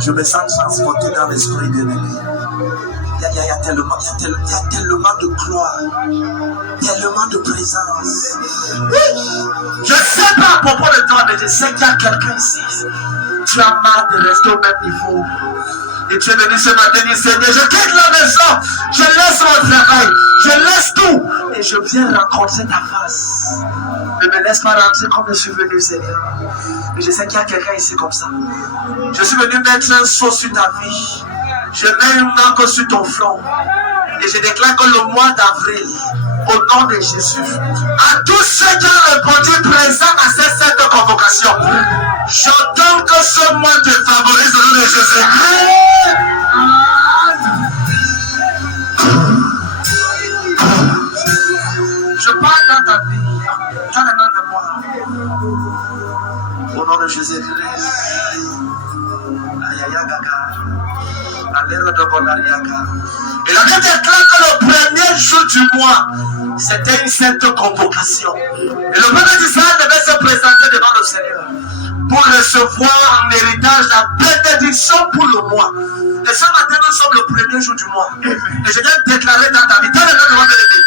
Je me sens transporté dans l'esprit bien-aimé. Il y a tellement de gloire, tellement de présence. Oui. Je ne sais pas à propos de toi, mais je sais qu'il y a quelqu'un ici. Tu as marre de rester au même niveau. Et tu es venu ce matin dire, Seigneur, je quitte la maison, je laisse mon travail, je laisse tout. Et je viens rencontrer ta face. Ne me laisse pas rentrer comme je suis venu, Seigneur. Mais je sais qu'il y a quelqu'un ici comme ça. Je suis venu mettre un sceau sur ta vie. Je mets une marque sur ton front. Et je déclare que le mois d'avril, au nom de Jésus, à tous ceux qui ont répondu présent à cette convocation, j'entends que ce mois te favorise au nom de Jésus. Je parle dans ta vie, dans le nom de moi. Au nom de Jésus-Christ. Et la Bible déclare que le premier jour du mois, c'était une sainte convocation. Et le peuple d'Israël devait se présenter devant le Seigneur pour recevoir en héritage la bénédiction pour le mois. Et ce matin, nous sommes le premier jour du mois. Et je viens déclarer dans ta vie, dans le nom de mon bien-aimé,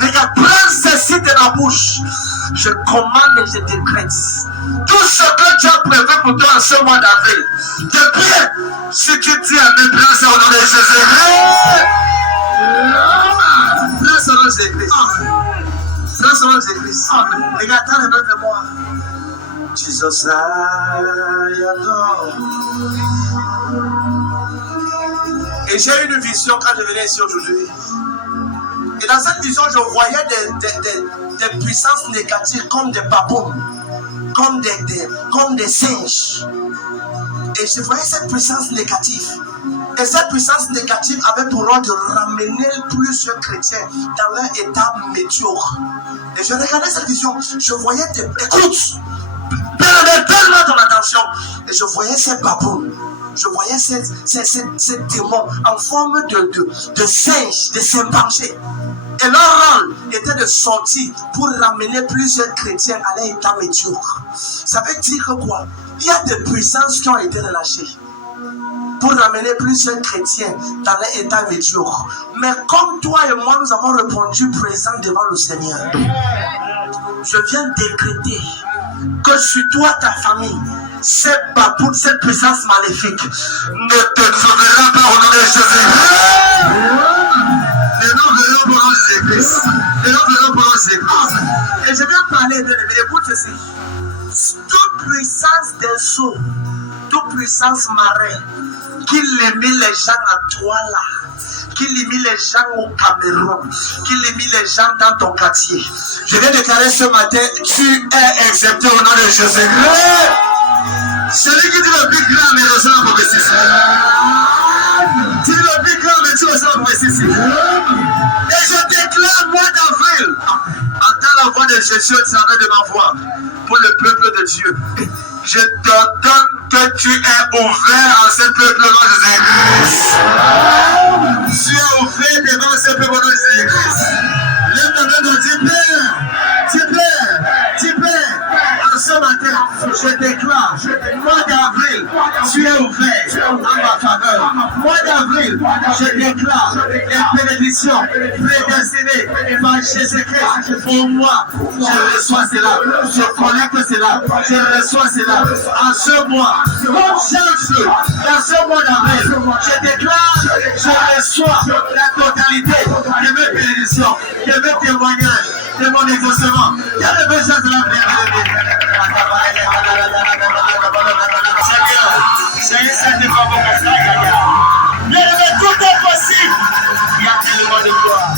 regarde, prends ceci de la bouche. Je commande et je décrète tout ce que tu as prévu pour toi en ce mois d'avril. Depuis, si tu dis à mes prends ça au nom de Jésus. Prends ce nom de Jésus-Christ. Prends ce nom de Jésus-Christ. Regarde, dans le nom de moi. Jesus, I adore. Et j'ai eu une vision quand je venais ici aujourd'hui. Et dans cette vision, je voyais des puissances négatives comme des babounes, comme des singes. Et je voyais cette puissance négative. Et cette puissance négative avait pour rôle de ramener plusieurs chrétiens dans leur état médiocre. Et je regardais cette vision, je voyais écoute, perdez tellement ton attention. Et je voyais ces babounes. Je voyais ces démons en forme de singes, de chimpanzés. Et leur rôle était de sortir pour ramener plusieurs chrétiens à leur état médiocre. Ça veut dire que quoi? Il y a des puissances qui ont été relâchées pour ramener plusieurs chrétiens dans leur état médiocre. Mais comme toi et moi, nous avons répondu présent devant le Seigneur, je viens décréter que sur toi, ta famille, cette baboune, cette puissance maléfique ne te trouvera pas au nom de Jésus. Et nous verrons pour nous Jésus-Christ. Et nous verrons pour nous Jésus-Christ. Et je viens parler de l'évêque. Écoute ceci. Toute puissance des seaux, toute puissance marine, qui limite les gens à toi là, qui limite les gens au Cameroun, qui limite les gens dans ton quartier. Je viens déclarer ce matin, tu es exempté au nom de Jésus. Celui qui dit le plus grand, mais reçoit la prophétie. Tu dis le plus grand, mais tu reçois la prophétie. Et je déclare mois d'avril, entends la voix de Jésus au travers de ma voix, pour le peuple de Dieu. Je t'ordonne que tu es ouvert en ce peuple de Jésus-Christ. Tu es ouvert devant ce peuple de Jésus-Christ. Lève ta main, dis Père, en ce matin, je déclare, mois d'avril, tu es ouvert en ma faveur. Mois d'avril, je déclare les bénédictions prédestinées par Jésus-Christ pour moi. Je reçois cela, je collecte cela, je reçois cela. En ce mois, comme chaque dans ce mois d'avril, je déclare, je reçois la totalité de mes bénédictions, de mes témoignages, de mon exaucement. Il y a le besoin de la vérité. C'est une certaine convocation. Mais tout est possible. Il y a tellement de gloire.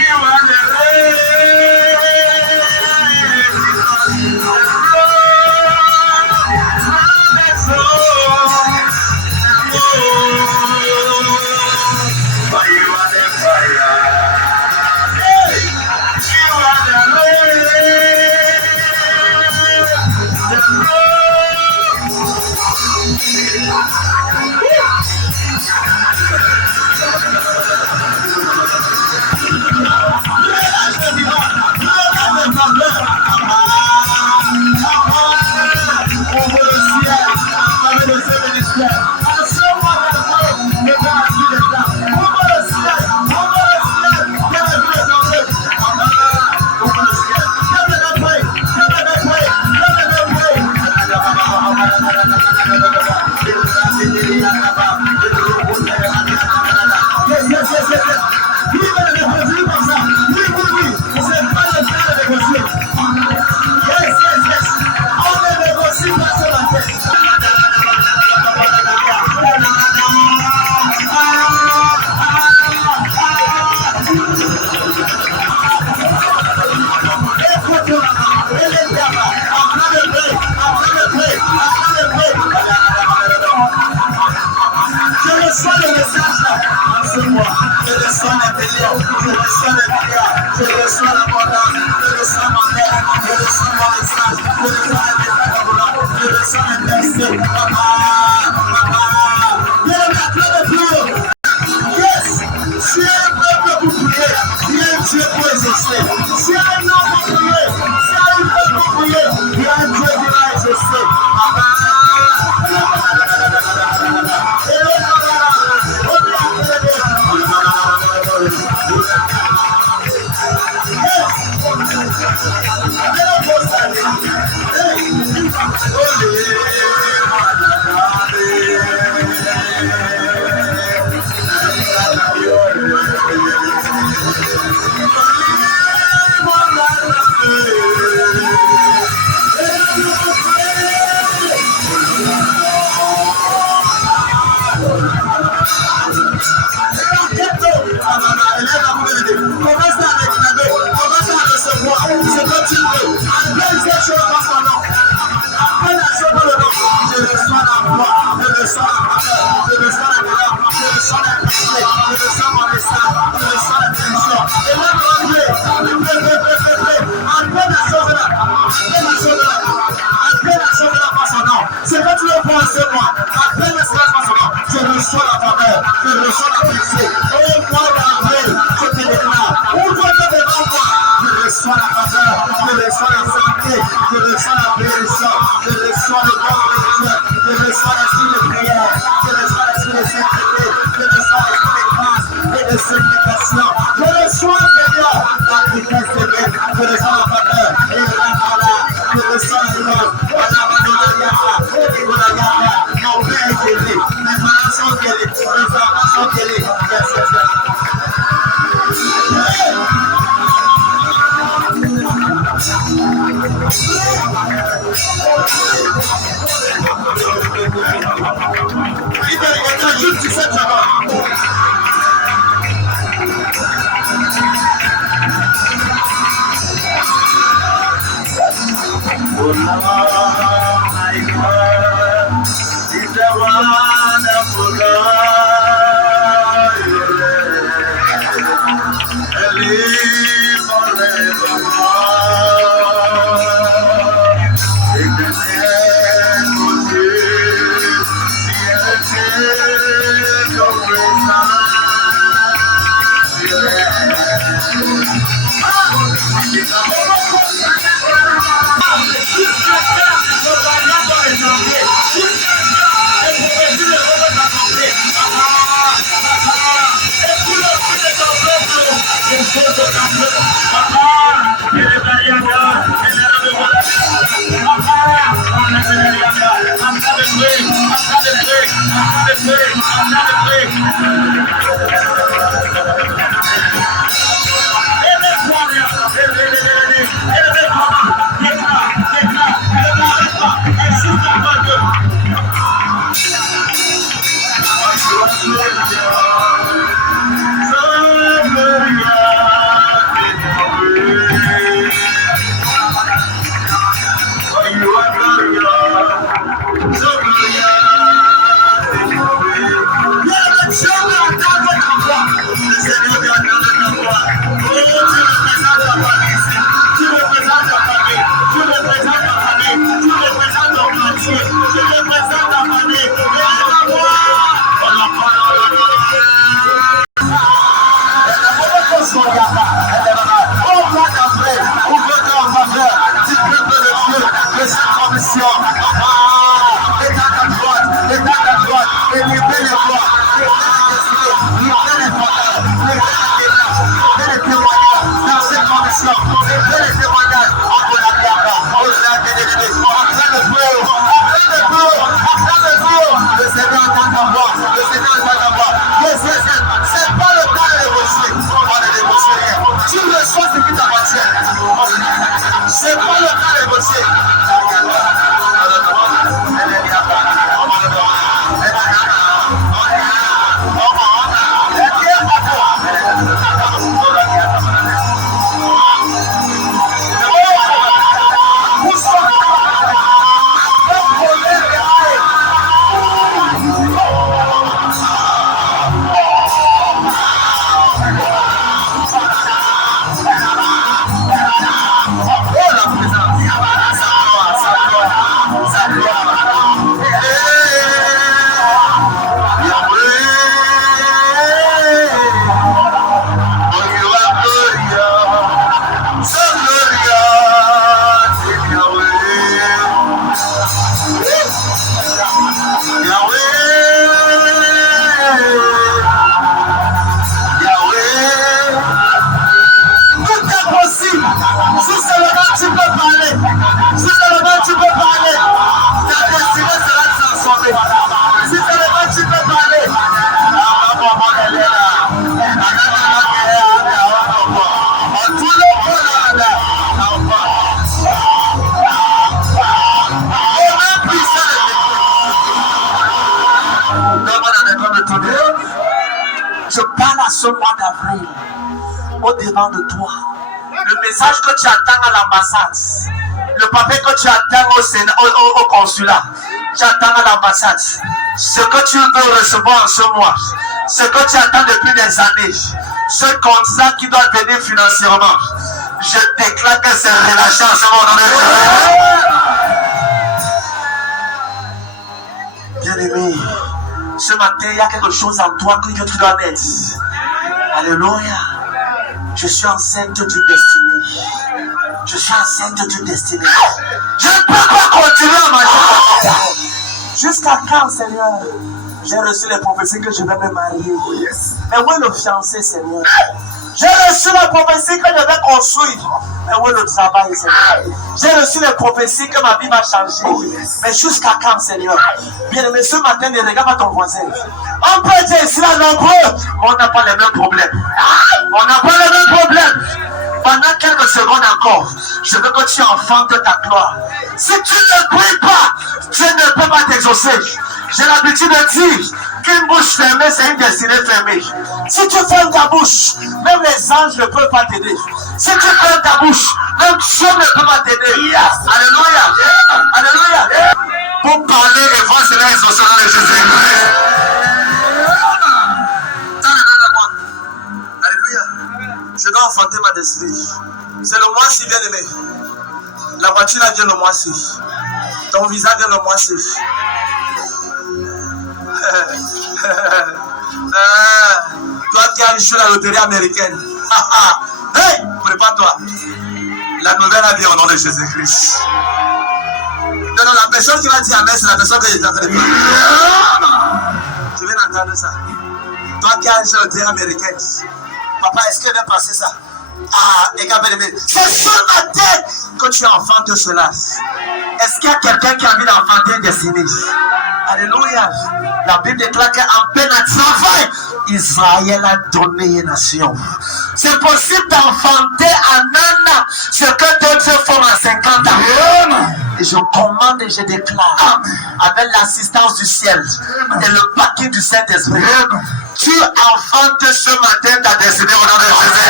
You are the Je reçois les millions. Je reçois les milliards. Je reçois l'abondance. Je reçois ma mère. Je reçois mon message. Je reçois les messages de blanc. Je reçois les versets. Papa. Il y a la clé de Dieu. Yes. Si un peuple pour prier, il y a un Dieu pour exaucer. Si un homme pour prier, si un peuple pour prier, il y a un Dieu qui va exaucer. Papa. C'est quand tu le prends, c'est moi. Après le silence par son nom, je reçois la faveur, je reçois la pensée. Oh, moi, d'avril, je te déclare. Ouvre-le devant moi. Je reçois la faveur, je reçois la santé, je reçois la bénédiction, je reçois le corps de Dieu, je reçois l'esprit de prière, je reçois l'esprit de sainteté, je reçois l'esprit de grâce et de supplication. Je reçois, Seigneur, la vitesse de Dieu, je reçois la faveur et la parole, je reçois la louange. Mon père est guéri, mes parents sont guéris, mes enfants sont guéris. Il y a juste 17 secondes. Oh Lord, my God, is a wonderful God. And live forevermore. In the name of Jesus, the of C'est pas le cas de négocier. mois d'avril, au-devant de toi, le message que tu attends à l'ambassade, le papier que tu attends au consulat, tu attends à l'ambassade, ce que tu veux recevoir en ce mois, ce que tu attends depuis des années, ce contrat qui doit venir financièrement, je déclare que c'est relâché en ce moment. Bien-aimé, ce matin, il y a quelque chose en toi que tu dois mettre. Alléluia. Je suis enceinte d'une destinée. Je suis enceinte d'une destinée. Je ne peux pas continuer à marcher. Jusqu'à quand, Seigneur? J'ai reçu les prophéties que je vais me marier. Mais où est le fiancé, Seigneur? J'ai reçu la prophétie que je vais construire. Mais où est le travail, Seigneur? J'ai reçu les prophéties que ma vie va changer. Mais jusqu'à quand, Seigneur? Bien-aimé, ce matin, ne regarde pas ton voisin. On peut dire ici là nombreux, mais on n'a pas les mêmes problèmes. On n'a pas les mêmes problèmes. Pendant quelques secondes encore, je veux que tu enfantes ta gloire. Si tu ne pries pas, tu ne peux pas t'exaucer. J'ai l'habitude de dire qu'une bouche fermée, c'est une destinée fermée. Si tu fermes ta bouche, même les anges ne peuvent pas t'aider. Si tu fermes ta bouche, même Dieu ne peut pas t'aider. Yes. Alléluia. Alléluia. Pour parler et voir cela exaucé dans le Jésus-Christ. Alléluia. Je dois enfanter ma destinée. C'est le mois-ci, bien-aimé. La voiture vient le mois-ci. Ton visa vient le mois-ci. Toi qui as joué la loterie américaine. Hey, prépare-toi. La nouvelle a bien au nom de Jésus-Christ. Non, la personne qui va dire amen, c'est la personne que j'étais en train de parler. Tu viens d'entendre ça. Toi qui as joué la loterie américaine. Papa, est-ce qu'il vient passer ça? Ah, les gars, c'est ce matin que tu enfantes cela. Est-ce qu'il y a quelqu'un qui a envie d'enfanter une destinée? Alléluia. La Bible déclare qu'en peine à travail, Israël a donné une nation. C'est possible d'enfanter en un an ce que d'autres font en 50 ans. Et je commande et je déclare, avec l'assistance du ciel et le paquet du Saint-Esprit, tu enfantes ce matin ta destinée au nom de Jésus.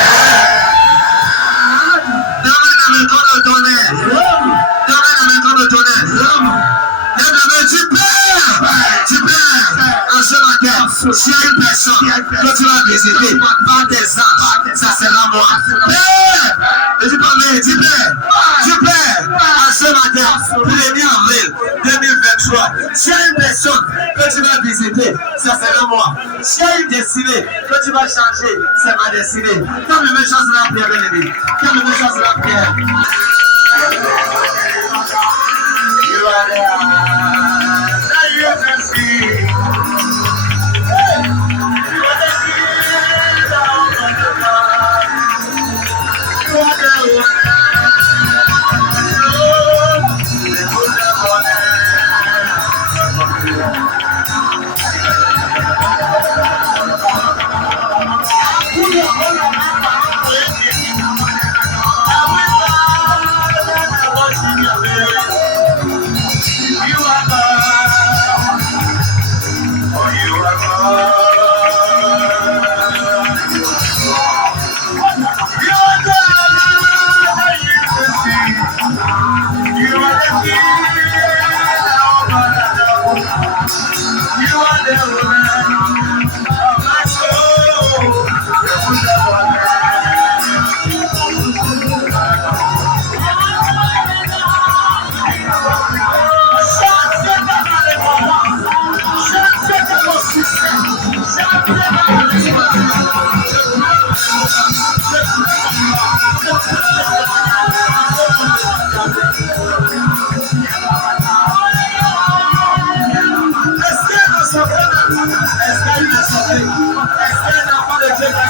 Donne la maison de tonnerre. Donne la maison de tonnerre. Tu perds en ce matin. S'il y a une personne que tu vas visiter par des anges, ça sera moi. Père, et tu perds en ce matin, 1er avril 2023. S'il y a une personne que tu vas visiter, ça sera moi. S'il y a une destinée que tu vas changer, c'est ma destinée. Comme le méchant de la prière, bien-aimé. Comme le méchant de la prière. You are there. Now you can see. Est-ce qu'il y a une enfant de Dieu qui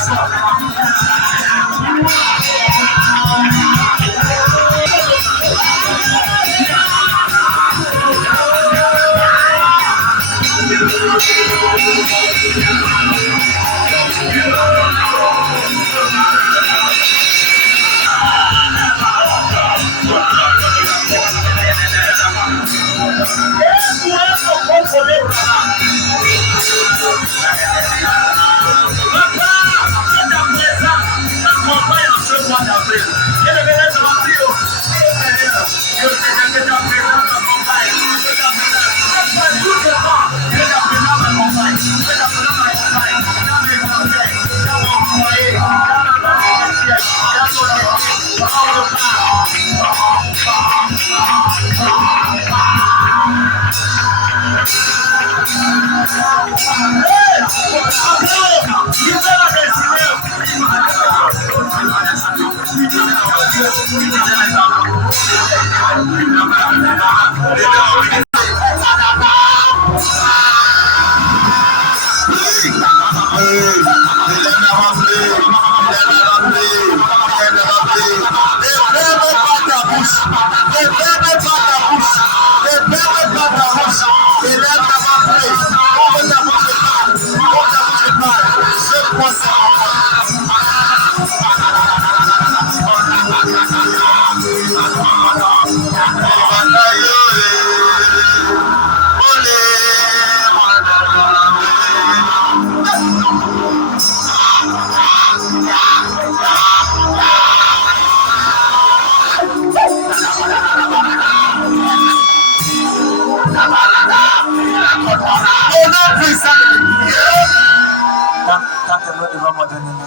Tends tes mains devant moi, bien-aimé.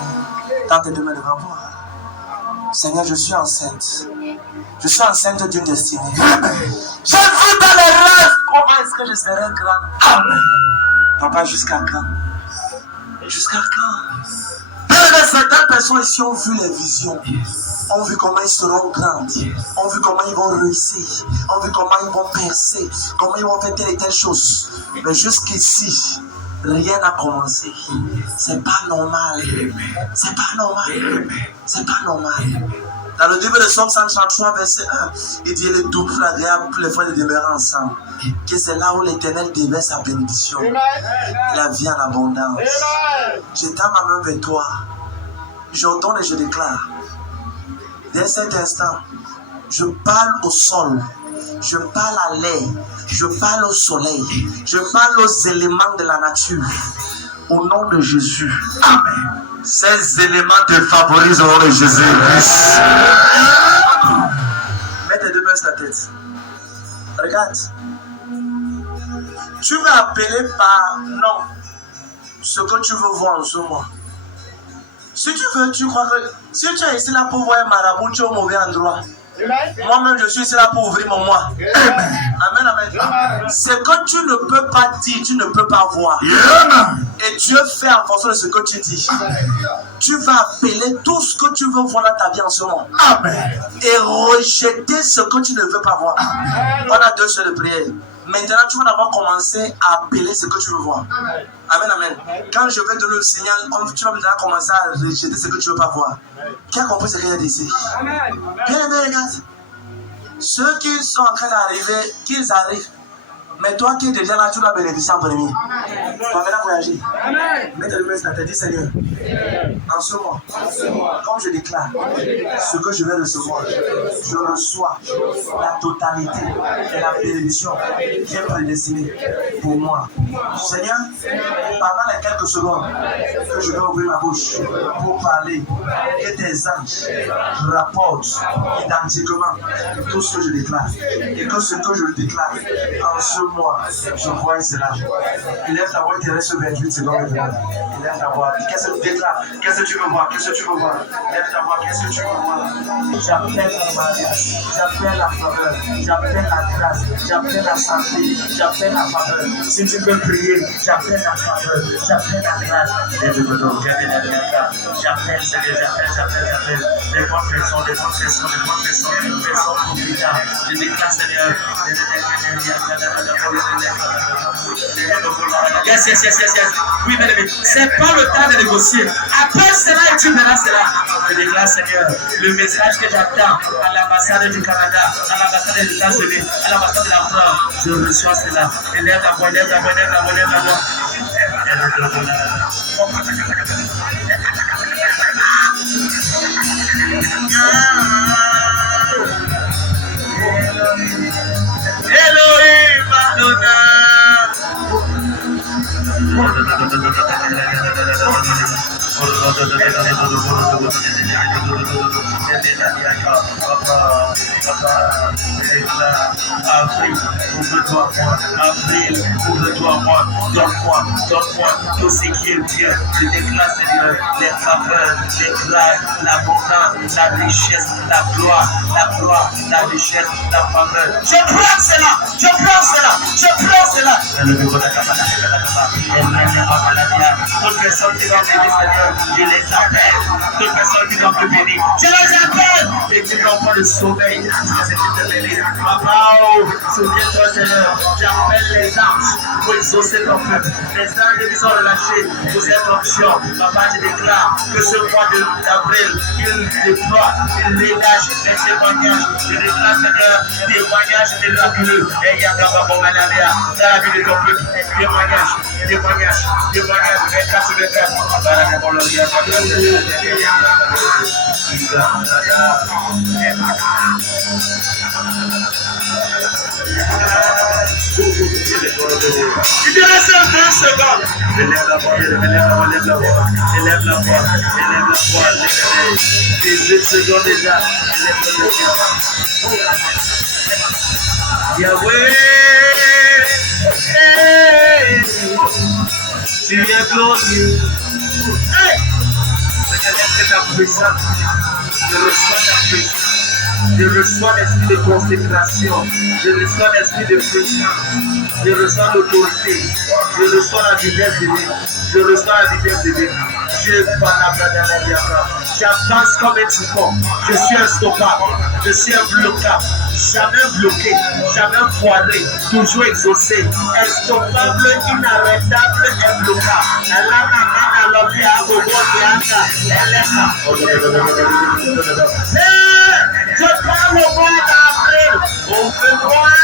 Tends tes deux mains devant moi. Seigneur, je suis enceinte. Je suis enceinte d'une destinée. J'ai vu dans les rêves comment est-ce que je serai grand. Amen. Papa, jusqu'à quand? Jusqu'à quand? Certaines personnes ici ont vu les visions. On vu comment ils seront grands. On vu comment ils vont réussir. On vu comment ils vont percer. Comment ils vont faire telle et telle chose. Mais jusqu'ici, rien n'a commencé. C'est pas normal. C'est pas normal. C'est pas normal. Dans le livre de Somme 133, verset 1, il dit: il est doux, agréable pour les frères de demeurer ensemble. Que c'est là où l'Éternel déverse sa bénédiction. La vie en abondance. J'étends ma main vers toi. J'ordonne et je déclare. Dès cet instant, je parle au sol. Je parle à l'air. Je parle au soleil. Je parle aux éléments de la nature. Au nom de Jésus. Amen. Ces éléments te favorisent au nom de Jésus. Mets tes deux mains sur ta tête. Regarde. Tu vas appeler par nom ce que tu veux voir en ce moment. Si tu veux, tu crois que si tu es ici là pour voir un marabout, tu es au mauvais endroit. Moi-même, je suis ici là pour ouvrir mon moi. Amen, amen. Ce que tu ne peux pas dire, tu ne peux pas voir. Et Dieu fait en fonction de ce que tu dis. Tu vas appeler tout ce que tu veux voir dans ta vie en ce moment. Amen. Et rejeter ce que tu ne veux pas voir. On a 2 heures de prière. Maintenant, tu vas d'abord commencer à appeler ce que tu veux voir. Amen, amen. Quand je vais donner le signal, tu vas maintenant commencer à rejeter ce que tu ne veux pas voir. Qui a compris ce qu'il y a ici? Bien, bien, regarde. Ceux qui sont en train d'arriver, qu'ils arrivent. Mais toi qui es déjà là, tu dois bénéficier en premier. Tu vas maintenant voyager. Mets tes mains sur ta tête, dis Seigneur. En ce moment, comme je déclare ce que je vais recevoir, je reçois la totalité et la bénédiction qui est prédestinée pour moi. Seigneur, pendant les quelques secondes que je vais ouvrir ma bouche pour parler, que tes anges rapportent identiquement tout ce que je déclare. Et que ce que je déclare en ce moment, je vois cela. Lève ta voix, il te reste 28 secondes. Lève ta voix. Qu'est-ce que tu déclares? Qu'est-ce que tu veux voir? Qu'est-ce que tu veux voir? Lève ta voix, qu'est-ce que tu veux voir? J'appelle le mariage, j'appelle la faveur, j'appelle la grâce, j'appelle la santé, j'appelle la faveur. Si tu peux prier, j'appelle la faveur, j'appelle la grâce. J'appelle, Seigneur, j'appelle. Les bonnes personnes, les personnes pour plus tard. Je déclare, Seigneur, Yes. Oui, bien aimé. C'est pas le temps de négocier. Appelle cela et tu verras cela. Je déclare, Seigneur, le message que j'attends à l'ambassade du Canada, à l'ambassade des États-Unis, à l'ambassade de la France, je reçois cela. Élève la voix. Elohim Adonai. Ouvre-toi moi, donne-moi tout ce qui est bien. Je déclare, Seigneur, les faveurs, les grâces, l'abondance, la richesse, la gloire, la richesse, la faveur. Je prends cela. Toutes personnes qui doivent bénir, Seigneur, je les appelle. Toutes personnes qui doivent te bénir, je les appelle. Et qui n'ont pas le sommeil, parce que c'est de bénir. Papa, souviens-toi, Seigneur, j'appelle les anges pour exaucer ton peuple. Les anges qui sont relâchés pour cette option. Papa, je déclare que ce mois d'avril, il déploie, il dégage les témoignages. Je déclare, Seigneur, témoignages miraculeux. Et il y a dans la vie de ton peuple. Témoignages. Et casse le cœur. Il te reste 20 secondes. Élève la voix. 18 secondes déjà. Yahweh. Hey, tu es glorieux. Hey, Seigneur, laisse ta puissance. Je reçois ta puissance. Je reçois l'esprit de consécration. Je reçois l'esprit de puissance. Je reçois l'autorité. Je reçois la vitesse divine. Je reçois la vitesse divine. J'avance comme un typhon. Je suis instoppable. Je suis imbloquable. Jamais bloqué. Jamais foiré. Toujours exaucé. Instoppable, inarrêtable, imbloquable. Je parle au roi d'avril. On peut voir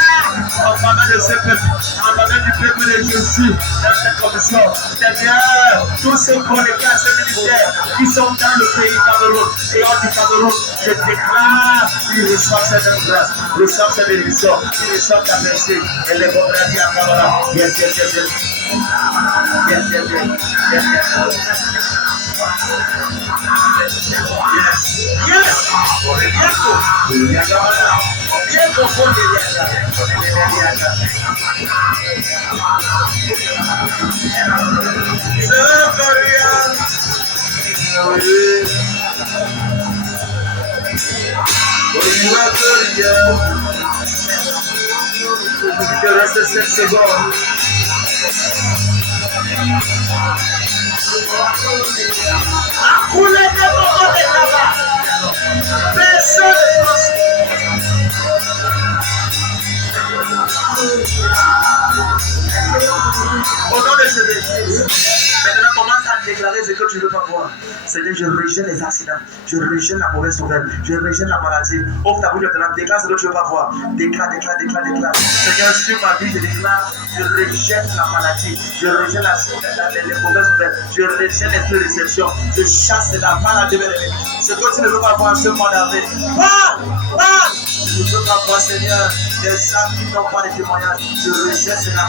en faveur de ce peuple, en faveur du peuple de Jésus, dans cette commission. Seigneur, tous ceux connectés à ce ministère qui sont dans le pays Cameroun et hors du Cameroun, je déclare qu'ils reçoivent cette grâce, reçoivent cette bénédiction, ils reçoivent ta merci. Et les bons radis à Cameroun. Yes, yes, yes, yes. Yes, yes, yes. Yes, yes. Yes. Yes. Il reste 7 secondes. Personne. Au nom de Jésus. Maintenant, commence à déclarer ce que tu ne veux pas voir. C'est-à-dire, je rejette les accidents. Je rejette la mauvaise nouvelle. Je rejette la maladie. Ouvre ta bouche maintenant. Déclare ce que tu ne veux pas voir. Déclare. Seigneur, sur ma vie, je déclare. Je rejette la maladie. Je rejette les mauvaises nouvelles. Je rejette l'esprit de déception. Je chasse la maladie. Ce que tu ne veux pas voir ce mois d'avril. Parle. Je ne veux pas voir, Seigneur, des âmes qui n'ont pas de témoignages. Je rejette cela.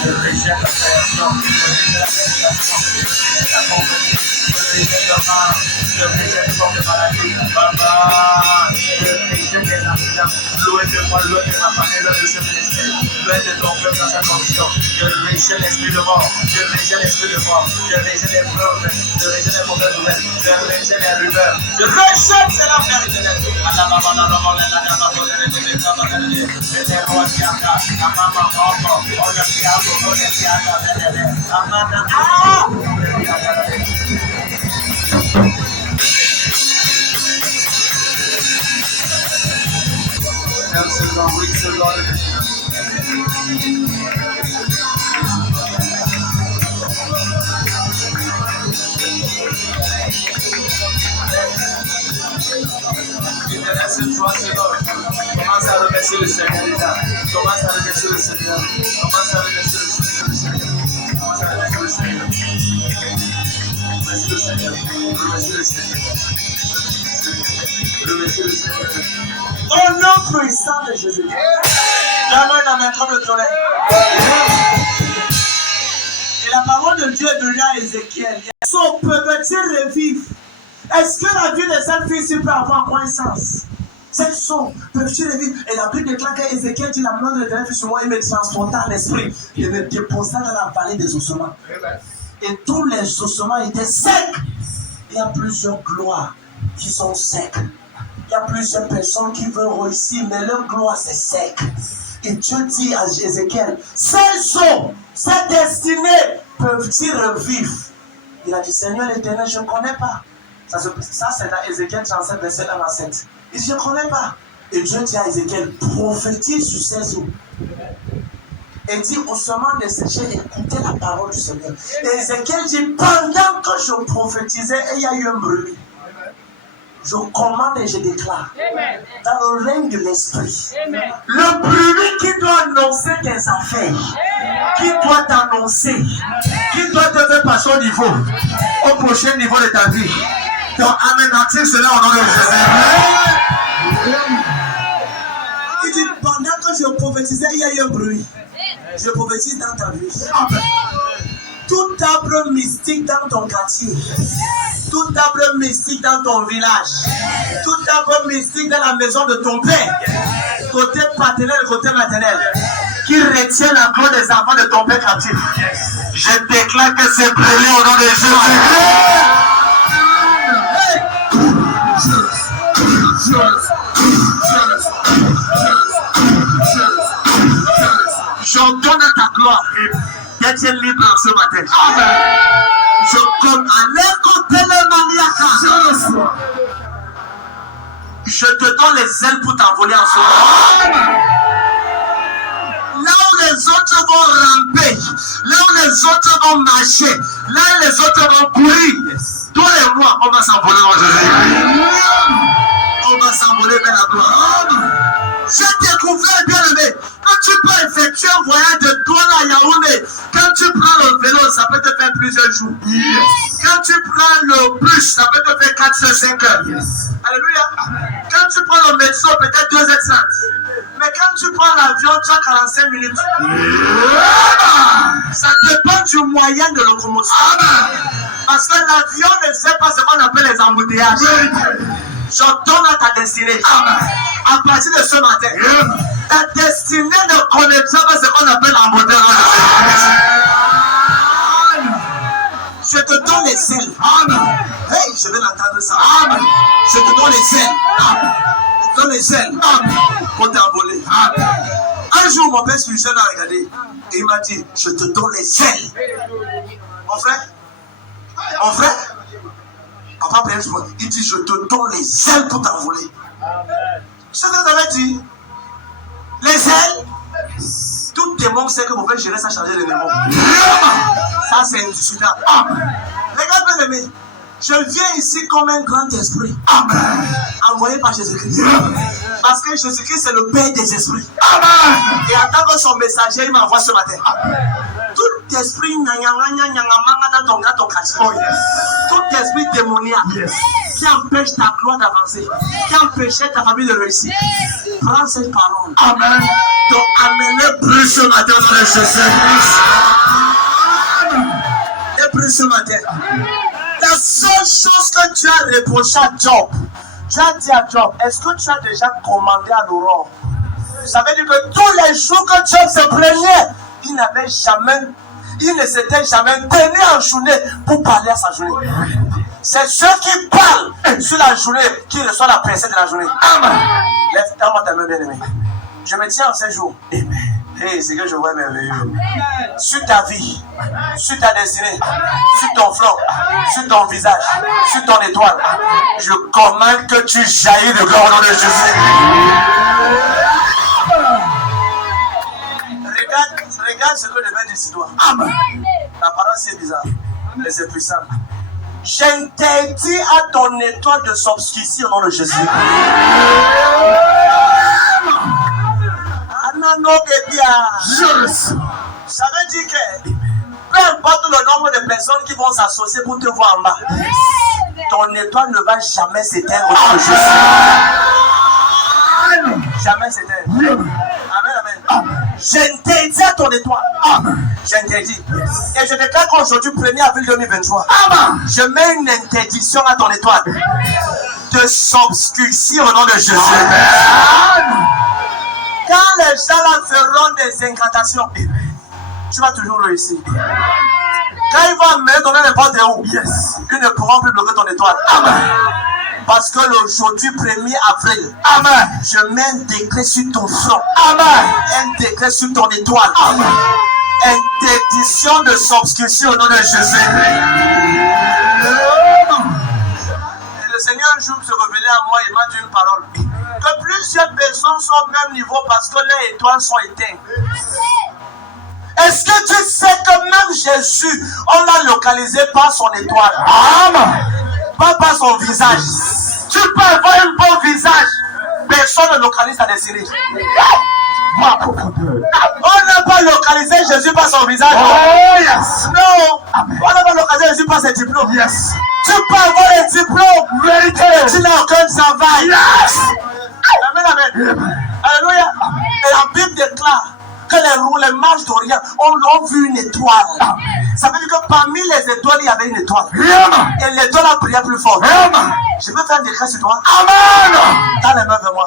Je rejette la création, je rejette les formes de maladie, je rejette les accidents, loin de moi, loin de ma famille, loin de ce ministère, loin de ton peuple dans cette condition. Je rejette l'esprit de mort, je rejette l'esprit de mort, je rejette les preuves, je rejette les mauvaises nouvelles, je rejette les rumeurs, je rejette cela, Père éternel. Commence à remercier le Seigneur déjà. Commence à remercier le Seigneur. Commence à remercier le Seigneur. Commence à remercier le Seigneur. Remercie le Seigneur. Remercie le Seigneur. Remercie le Seigneur. Au nom puissant de Jésus. Donne-moi la main comme le tonnerre. Et la parole de Dieu est venue à Ézéchiel. Son peut-il revivre? Est-ce que la vie de cette fille peut avoir quoi un sens? Cette son, peux-tu revivre? Et la Bible déclare qu'Ézéchiel dit la main de l'Éternel fut sur moi, il me transporta à l'esprit. Il me déposa dans la vallée des ossements. Et tous les ossements étaient secs. Il y a plusieurs gloires qui sont secs. Il y a plusieurs personnes qui veulent réussir, mais leur gloire c'est sec. Et Dieu dit à Ézéchiel, ces eaux, ces destinées, peuvent-ils revivre? Il a dit, Seigneur l'Éternel, je ne connais pas. Ça c'est dans Ézéchiel 37, verset 1 à 7. Il dit, je ne connais pas. Et Dieu dit à Ézéchiel, prophétise sur ces eaux. Et dit, au moment de sécher, écoutez la parole du Seigneur. Et Ézéchiel dit, pendant que je prophétisais, il y a eu un bruit. Je commande et je déclare. Amen. Dans le règne de l'esprit. Amen. Le bruit qui doit annoncer tes affaires. Amen. Qui doit t'annoncer. Qui doit te faire passer au niveau. Au prochain niveau de ta vie. Donc, amen, attire cela au nom de Jésus. Il dit, pendant que je prophétisais, il y a eu un bruit. Je prophétise dans ta vie. Amen. Tout arbre mystique dans ton quartier, tout arbre mystique dans ton village, tout arbre mystique dans la maison de ton père, côté paternel, côté maternel, qui retient la gloire des enfants de ton père captif. Je déclare que c'est brûlé au nom de Jésus. J'ordonne à ta gloire d'être libre ce matin. Je te donne les ailes pour t'envoler en ce moment. Là où les autres vont ramper, là où les autres vont marcher, là où les autres vont courir, toi et moi, on va s'envoler en Jésus. On va s'envoler vers la gloire. J'ai découvert, bien aimé, quand tu peux effectuer un voyage de Douala à Yaoundé, quand tu prends le vélo, ça peut te faire plusieurs jours. Yes. Quand tu prends le bus, ça peut te faire 4-5 heures. Yes. Alléluia. Quand tu prends le métro, peut-être 2h30. Mais quand tu prends l'avion, tu as 45 minutes. Ça dépend du moyen de locomotion. Parce que l'avion ne sait pas ce qu'on appelle les embouteillages. J'ordonne à ta destinée. À partir de ce matin, ta destinée ne connaîtra pas ce qu'on appelle l'embouteillage. Je te donne les ailes. Hey, je vais l'entendre ça. Je te donne les ailes. Je te donne les ailes pour t'envoler. Un jour, mon père spirituel m'a regardé et il m'a dit, je te donne les ailes. Mon frère, papa Père, il dit, je te donne les ailes pour t'envoler. Ce que vous avez dit, les ailes, tout démon sait que vous pouvez gérer ça, changer les démons. Ça, c'est indiscutable. Les gars, bien aimés, je viens ici comme un grand esprit. Envoyé par Jésus-Christ. Parce que Jésus-Christ, c'est le Père des esprits. Et en tant que son messager, il m'envoie ce matin. Tout esprit dans ton quartier, tout esprit démoniaque qui empêche ta gloire d'avancer, qui empêchait ta famille de réussir, prends cette parole. Amen. Donc amenez plus ce matin dans le Jésus-Christ. Et plus ce matin. La seule chose que tu as reproché à Job, tu as dit à Job, est-ce que tu as déjà commandé à l'aurore? Ça veut dire que tous les jours que Job se plaignait, il ne s'était jamais tenu en journée pour parler à sa journée. C'est ceux qui parlent sur la journée qui reçoivent la princesse de la journée. Amen. Lève-toi ta main, bien-aimé. Je me tiens en ces jours. Hey, c'est que je vois merveilleux. Sur ta vie, sur ta destinée, sur ton front, sur ton visage, sur ton étoile, je commande que tu jaillis de gloire au nom de Jésus. Regarde ce que je viens de dire, toi. Amen. La parole c'est bizarre, mais c'est puissant. J'interdis à ton étoile de s'obscurcir au nom de Jésus. Ça veut dire que peu importe le nombre de personnes qui vont s'associer pour te voir en bas, ton étoile ne va jamais s'éteindre au nom de Jésus. Jamais s'éteindre. Amen, amen. J'interdis à ton étoile. J'interdis. Et je déclare qu'aujourd'hui, 1er avril 2023, je mets une interdiction à ton étoile de s'obscurcir au nom de Jésus. Quand les gens là feront des incantations, tu vas toujours réussir. Quand ils vont me donner n'importe où, ils ne pourront plus bloquer ton étoile. Amen. Parce que l'aujourd'hui 1er avril, amen, je mets un décret sur ton front. Amen. Un décret sur ton étoile. Amen. Interdiction de s'obscurcir au nom de Jésus. Et le Seigneur un jour se révélait à moi et m'a dit une parole. Que plusieurs personnes sont au même niveau parce que leurs étoiles sont éteintes. Est-ce que tu sais que même Jésus, on l'a localisé par son étoile? Amen. Pas par son visage. Tu peux avoir un bon visage. Personne ne localise ta destinée. On n'a pas localisé Jésus par son visage. Oh yes. Non. Amen. On n'a pas localisé Jésus par ses diplômes. Yes. Tu peux avoir un diplôme. Vérité. Tu n'as aucun travail. Yes. Amen, amen. Alléluia. Et la Bible déclare que les mages d'Orient ont vu une étoile. Ça veut dire que parmi les étoiles, il y avait une étoile. Et l'étoile a brillé plus fort. Je peux faire un décret sur toi. Amen. Dans les mains de moi.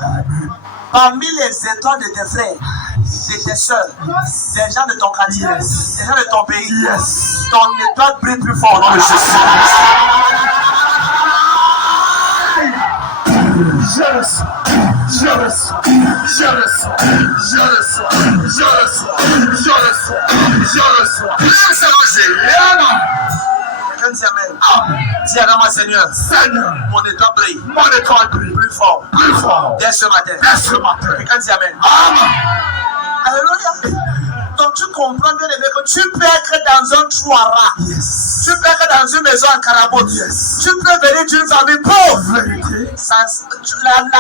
Parmi les étoiles de tes frères, de tes soeurs, des gens de ton quartier, des gens de ton pays, ton étoile brille plus fort dans le Jésus. Jealous. Quelqu'un dit amen. Dis à ma Seigneur, mon étoile brille. Mon étoile brille plus fort. Dès ce matin. Quelqu'un dit amen. Alléluia. Donc tu comprends bien que tu peux être dans un trou à rats. Tu peux être dans une maison en carabote. Tu peux venir d'une famille pauvre.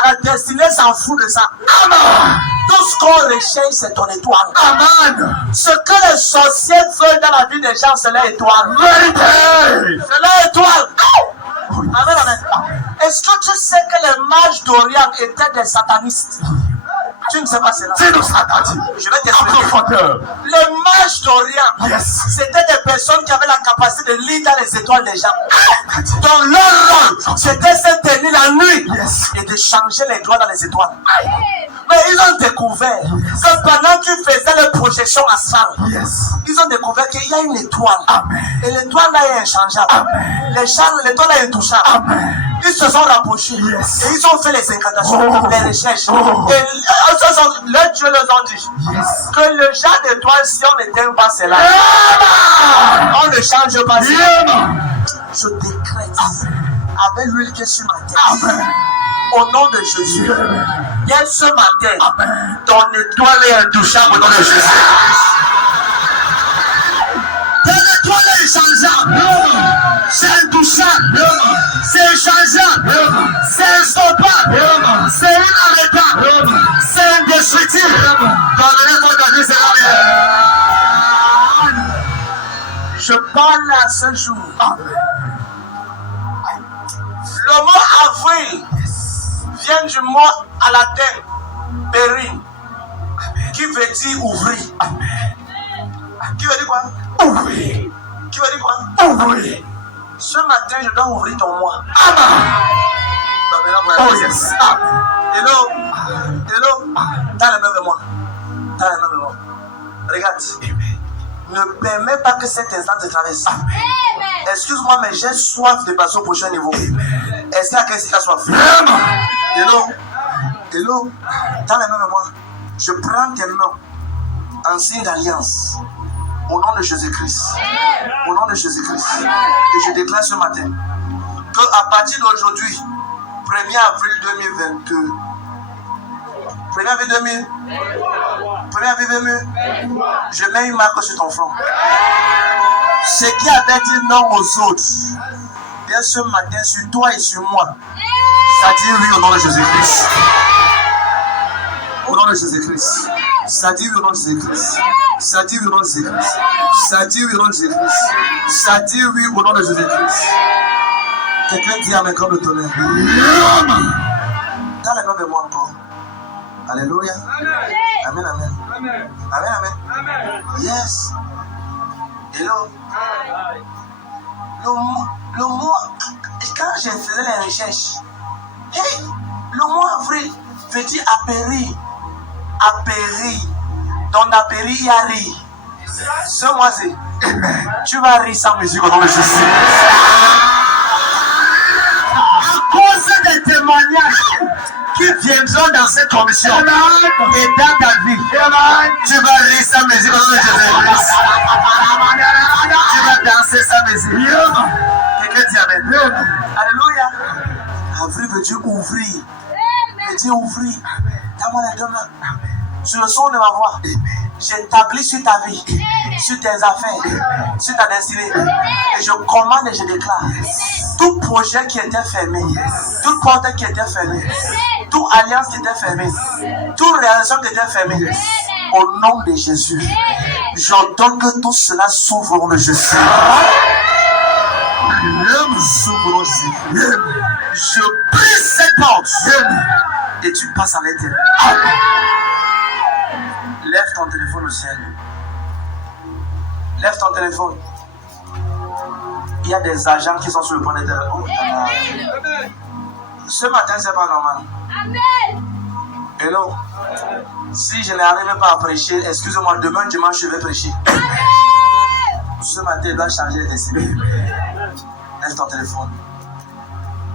La destinée s'en fout de ça. Amen. Tout ce qu'on recherche, c'est ton étoile. Amen. Ce que les sorciers veulent dans la vie des gens, c'est leur étoile. C'est leur étoile. Amen, amen. Est-ce que tu sais que les mages d'Orient étaient des satanistes? Tu ne sais pas cela. Je vais t'expliquer. Les mages d'Orient, c'était des personnes qui avaient la capacité de lire dans les étoiles des gens. Donc leur rôle, c'était de tenir la nuit et de changer les doigts dans les étoiles. Mais ils ont découvert que pendant qu'ils faisaient leur projection astrale, ils ont découvert qu'il y a une étoile. Et l'étoile là est inchangeable. L'étoile là est intouchable. Ils se sont rapprochés et ils ont fait les incantations, les recherches. Et le Dieu leur a dit que le genre d'étoile, si on n'éteint pas cela, on ne change pas cela. Je décrète avec l'huile qui est sur ma tête. Au nom de Jésus, dès ce matin, ton étoile est intouchable au nom de Jésus. Ton étoile est inchangeable. C'est intouchable. C'est inchangeable. C'est instoppable. C'est inarrêtable. C'est indestructible. Je parle à ce jour. Le mot avril vient du mot à latin, périn, qui veut dire ouvrir. Qui veut dire quoi? Ouvrir. Qui veut dire quoi? Ouvrir. Ce matin, je dois ouvrir ton mois. Oh yes. Hello. Dans les mains de moi. Regarde. Ne permets pas que cet instant te traverse. Excuse-moi, mais j'ai soif de passer au prochain niveau. Est-ce qu'il y a quelqu'un qui a soif? Hello. Dans les mains de moi. Je prends tes mains en signe d'alliance. Au nom de Jésus-Christ. Au nom de Jésus-Christ. Et je déclare ce matin qu'à partir d'aujourd'hui, 1er avril 2022, 1er avril 2023, je mets une marque sur ton front. Ce qui avait dit non aux autres, dès ce matin, sur toi et sur moi, ça dit oui au nom de Jésus-Christ. Au nom de Jésus-Christ. Ça dit oui au nom de Jésus-Christ. Ça dit oui au nom de Jésus-Christ. Ça dit oui au nom de Jésus-Christ. Ça dit oui au nom de Jésus-Christ. Quelqu'un dit amen comme le tonnerre. Dans les mains de moi encore. Alléluia. Amen, amen. Amen, amen. Yes. Hello. Le mot, quand je faisais les recherches, le mot avril veut dire apérir. Apérir. Donc apérir, y a ri. Ce mois-ci, tu vas rire sans mesure au nom de Jésus. À cause des témoignages qui viendront dans cette commission et dans ta vie, tu vas rire sans mesure au nom de Jésus. Tu vas danser sans mesure. Quelqu'un dit amen. Alléluia. Avril veut dire ouvrir. Veut dire ouvrir. Donne-moi les deux mains. Sur le son de ma voix, j'établis sur ta vie, sur tes affaires, sur ta destinée. Et je commande et je déclare tout projet qui était fermé, toute porte qui était fermée, toute alliance qui était fermée, toute relation qui était fermée, au nom de Jésus, j'ordonne que tout cela s'ouvre au nom de Jésus. Je brise cette porte et tu passes à l'intérieur. Lève ton téléphone au ciel. Lève ton téléphone. Il y a des agents qui sont sur le point d'être. Oh, ce matin, c'est pas normal. Hello. Si je n'arrive pas à prêcher, excusez-moi, demain dimanche, je vais prêcher. Ce matin, il doit changer les destinées. Lève ton téléphone.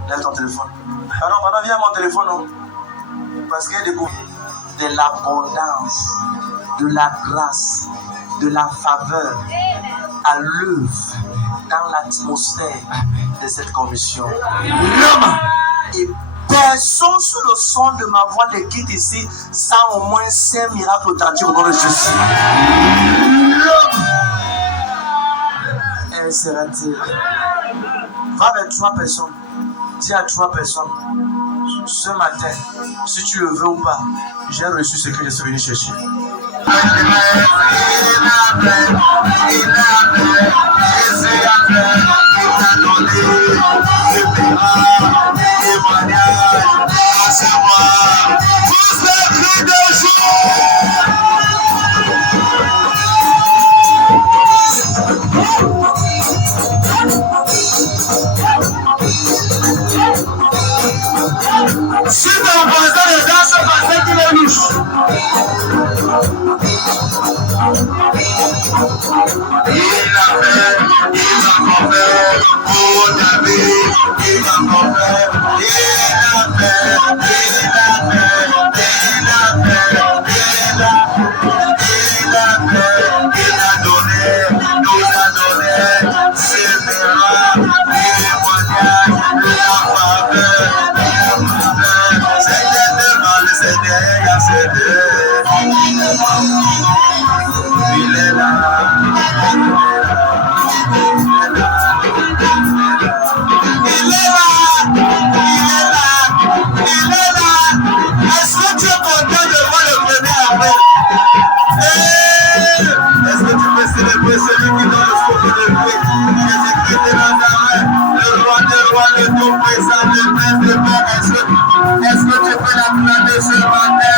Lève ton téléphone. Pardon, viens mon téléphone, non? Parce qu'il y a des coups de l'abondance, de la grâce, de la faveur à l'œuvre dans l'atmosphère de cette commission. Et personne sous le son de ma voix ne quitte ici sans au moins 5 miracles authentiques au nom de Jésus. Et sera-t-il? Va avec 3 personnes. Dis à 3 personnes. Ce matin, si tu le veux ou pas, j'ai reçu ce que je suis venu chercher. Si ton voisin est dans ce passé qui le louche, il a fait, il va encore faire, pour ta vie, il va encore faire, il a fait, il a donné, nous a donné, ses miracles, témoignages, la faveur. Il est là. Est-ce que tu es content de voir le premier appel? Est-ce que tu peux célébrer celui qui donne le souffle de vie? Jésus-Christ de Nazareth, le roi des rois, le tout-puissant, le prince de paix. Est-ce que tu peux l'acclamer ce matin?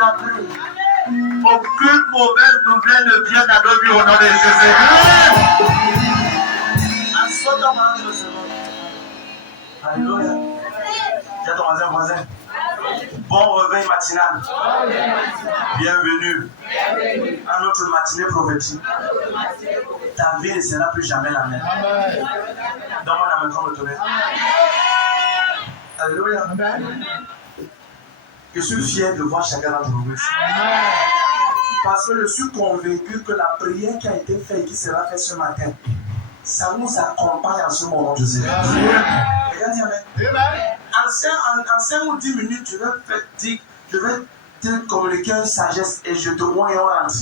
jamais. Aucune mauvaise nouvelle ne vient à nos vies au nom de Jésus. Alléluia. Dis à ton voisin. Bon réveil matinal. Bienvenue à notre matinée prophétique. Ta vie ne sera plus jamais la même. Donne-moi la main comme le tonnerre. Alléluia. Je suis fier de voir chacun d'entre vous ici. Parce que je suis convaincu que la prière qui a été faite et qui sera faite ce matin, ça nous accompagne en ce moment, Joseph. Regarde, amen. En 5 ou 10 minutes, je vais te communiquer une sagesse et je te vois et on rentre.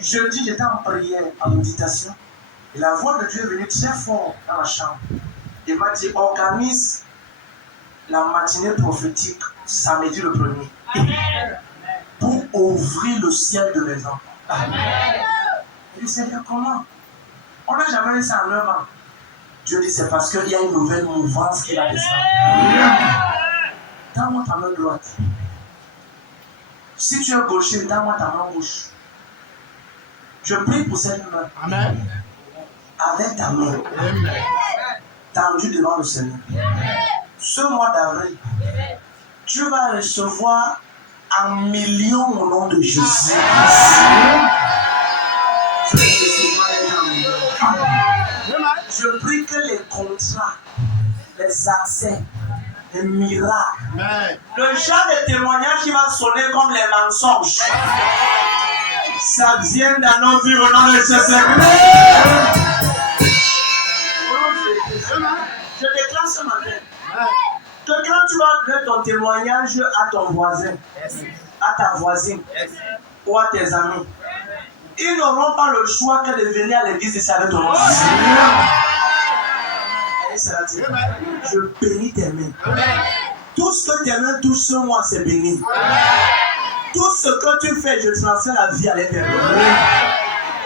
Jeudi, j'étais en prière, en méditation. Et la voix de Dieu est venue très fort dans la chambre. Il m'a dit, organise la matinée prophétique samedi le 1er. Pour ouvrir le ciel de mes enfants. Je dis, Seigneur, comment? On n'a jamais eu ça en 9 ans. Dieu dit, c'est parce qu'il y a une nouvelle mouvance qui va descendre. Donne-moi ta main droite. Si tu es gaucher, donne-moi ta main gauche. Je prie pour cette main. Amen. Avec ta main. Tendue devant le Seigneur. Ce mois d'avril, tu vas recevoir 1 million au nom de Jésus. Je prie que les contrats, les accès, les miracles, le genre de témoignage qui va sonner comme les mensonges, ça vient dans nos vies au nom de Jésus. Je déclare ce matin que quand tu vas donner ton témoignage à ton voisin, à ta voisine ou à tes amis, ils n'auront pas le choix que de venir à l'église ici avec ton nom. Je bénis tes mains. Tout ce que tes mains touchent ce mois, c'est béni. Tout ce que tu fais, je transfère la vie à l'intérieur.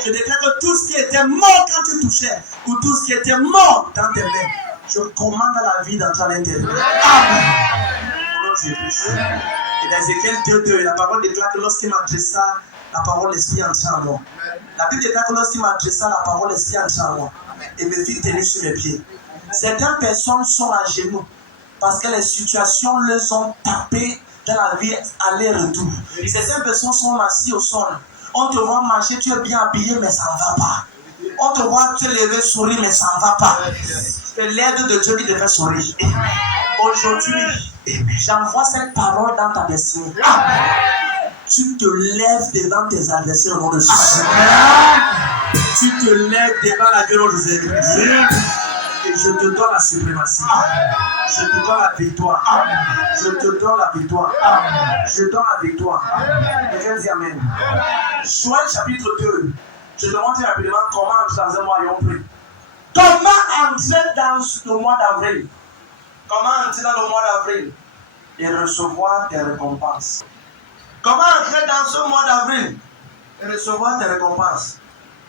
Je déclare que tout ce qui était mort quand tu touchais, ou tout ce qui était mort dans tes mains, je commande à la vie d'entrer à l'intérieur. Amen. Au nom de Jésus. Et dans Ézéchiel 2:2, la parole déclare que lorsqu'il m'adressa, la parole l'esprit entra en moi. La Bible déclare que lorsqu'il m'adressa, la parole l'esprit entra en moi. Et me fit tenir sur mes pieds. Certaines personnes sont à genoux parce que les situations les ont tapées dans la vie aller-retour. Certaines personnes sont assises au sol. On te voit marcher, tu es bien habillé, mais ça ne va pas. On te voit te lever, sourire, mais ça ne va pas. C'est l'aide de Dieu qui te fait sourire. Aujourd'hui, j'envoie cette parole dans ta destinée. Tu te lèves devant tes adversaires au nom de Jésus. Tu te lèves devant la gueule de Jésus. Et je te donne la suprématie. Je te donne la victoire. Je te donne la victoire. Je donne la victoire. Quelqu'un dit Amen. Joël chapitre 2. Je te montre rapidement comment entrer dans un mois et on prie. Comment entrer dans le mois d'avril? Comment entrer dans le mois d'avril et recevoir tes récompenses? Comment entrer dans ce mois d'avril et recevoir tes récompenses?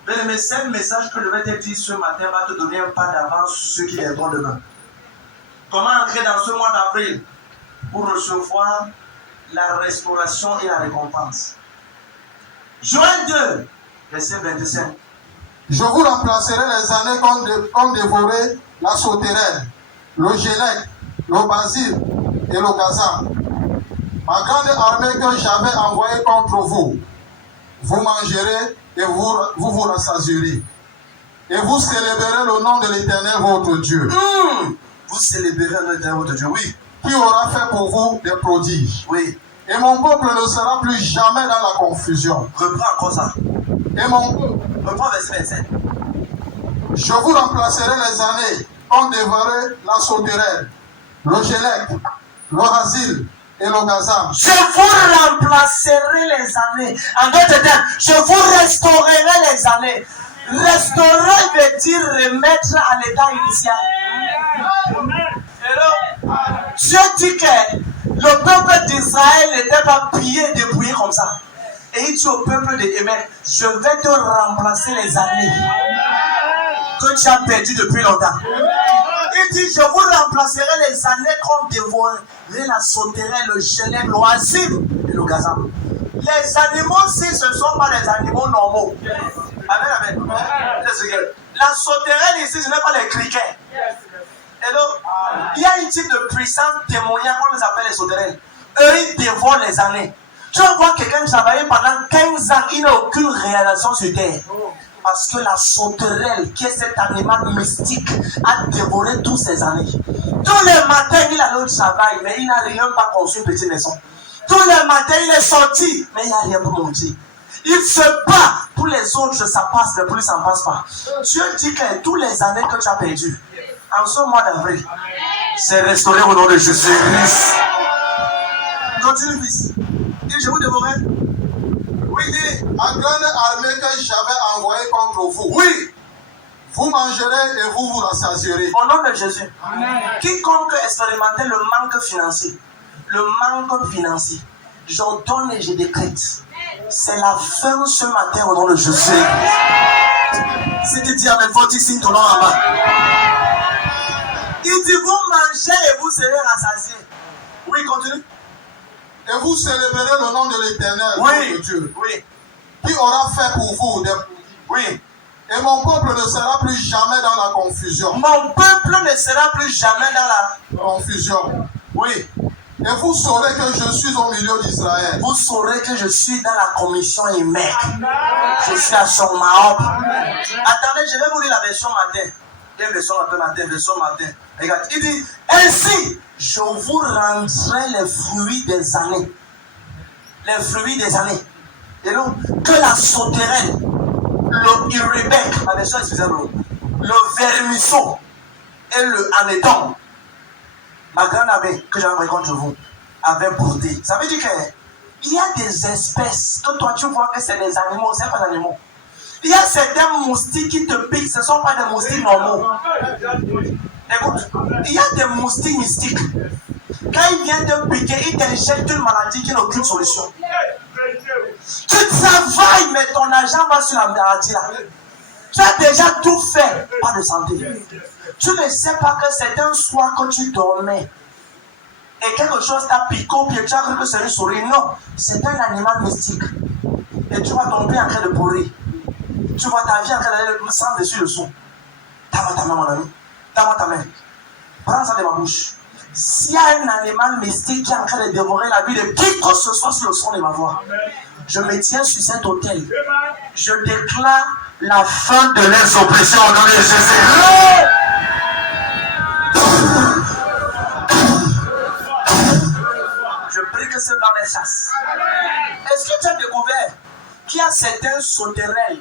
Mais c'est le message que je vais te dire ce matin va te donner un pas d'avance sur ceux qui viendront demain. Comment entrer dans ce mois d'avril pour recevoir la restauration et la récompense? Joël 2, verset 25. Je vous remplacerai les années qu'ont dévoré la sauterelle, le gélec, le basil et le gazan. Ma grande armée que j'avais envoyée contre vous, vous mangerez et vous rassasierez. Et vous célébrerez le nom de l'Éternel votre Dieu. Vous célébrerez le nom de l'Éternel votre Dieu, oui. Qui aura fait pour vous des prodiges. Oui. Et mon peuple ne sera plus jamais dans la confusion. Reprends encore ça. Et mon peuple. Reprends verset 27. Je vous remplacerai les années qu'ont dévoré la sauterelle, le gélec, le basil et le gazan. Je vous remplacerai les années. En d'autres termes, je vous restaurerai les années. Restaurer veut dire remettre à l'état initial. Dieu dit que le peuple d'Israël n'était pas pillé et dépouillé comme ça. Et il dit au peuple d'Émet, je vais te remplacer les années que tu as perdues depuis longtemps. Il dit, je vous remplacerai les années qu'on dévorerait la sauterelle, le gelec, l'oasim et le gazam. Les animaux-ci, ce ne sont pas des animaux normaux. Amen, amen. La sauterelle ici, ce n'est pas les criquets. Et donc, il y a un type de puissance démoniaque, on les appelle les sauterelles. Eux, ils dévorent les années. Tu vas voir quelqu'un travailler pendant 15 ans, il n'a aucune réalisation sur terre. Parce que la sauterelle, qui est cet animal mystique, a dévoré toutes ces années. Tous les matins, il allait au travail, mais il n'a rien pas conçu une petite maison. Tous les matins, il est sorti, mais il n'y a rien pour monter. Il se bat. Pour les autres, ça passe, mais pour lui, ça ne passe pas. Dieu dit que toutes les années que tu as perdues, en ce mois d'avril, c'est restauré au nom de Jésus-Christ. Continue, fils. Et je vous dévorerai. Oui, la grande armée que j'avais envoyée contre vous. Oui. Vous mangerez et vous vous rassasierez. Au nom de Jésus. Amen. Quiconque expérimentait le manque financier, j'ordonne et je décrète. C'est la fin ce matin au nom de Jésus. Si tu dis Amen, faut-il signer ton nom en bas. Il dit vous mangez et vous serez rassasiés. Oui, continue. Et vous célébrerez le nom de l'Éternel, oui, de Dieu, oui, qui aura fait pour vous des... Oui. Et mon peuple ne sera plus jamais dans la confusion. Mon peuple ne sera plus jamais dans la confusion. Oui. Et vous saurez que je suis au milieu d'Israël. Vous saurez que je suis dans la commission émec. Je suis à son Mahop. Attendez, je vais vous lire la version matin. Quelle version un peu matin, version matin. Regarde, il dit, ainsi, je vous rendrai les fruits des années. Les fruits des années. Et donc, que la sauterelle, le irébèque, ma version, excusez-moi, le vermisseau et le anédon, ma grande abbé que j'avais envoyé contre vous, avait bordé. Ça veut dire qu'il y a des espèces que toi tu vois que c'est des animaux, c'est pas des animaux. Il y a certains moustiques qui te piquent, ce ne sont pas des moustiques normaux. Écoute, il y a des moustiques mystiques. Quand ils viennent te piquer, ils t'injectent une maladie qui n'a aucune solution. Tu travailles, mais ton argent va sur la maladie là. Tu as déjà tout fait, pas de santé. Tu ne sais pas que c'est un soir que tu dormais et quelque chose t'a piqué au pied, tu as cru que c'est une souris. Non, c'est un animal mystique. Et tu vois ton pied en train de pourrir. Tu vois ta vie en train d'aller sans dessus dessous. Donne-moi ta main, mon ami. Donne-moi ta main. Prends ça de ma bouche. S'il y a un animal mystique qui est en train de dévorer la vie de qui que ce soit sur le son de ma voix, je me tiens sur cet autel. Je déclare la fin de leurs oppressions au nom de Jésus. Je prie que c'est dans les chasses. Est-ce que tu as découvert qu'il y a certains sauterelles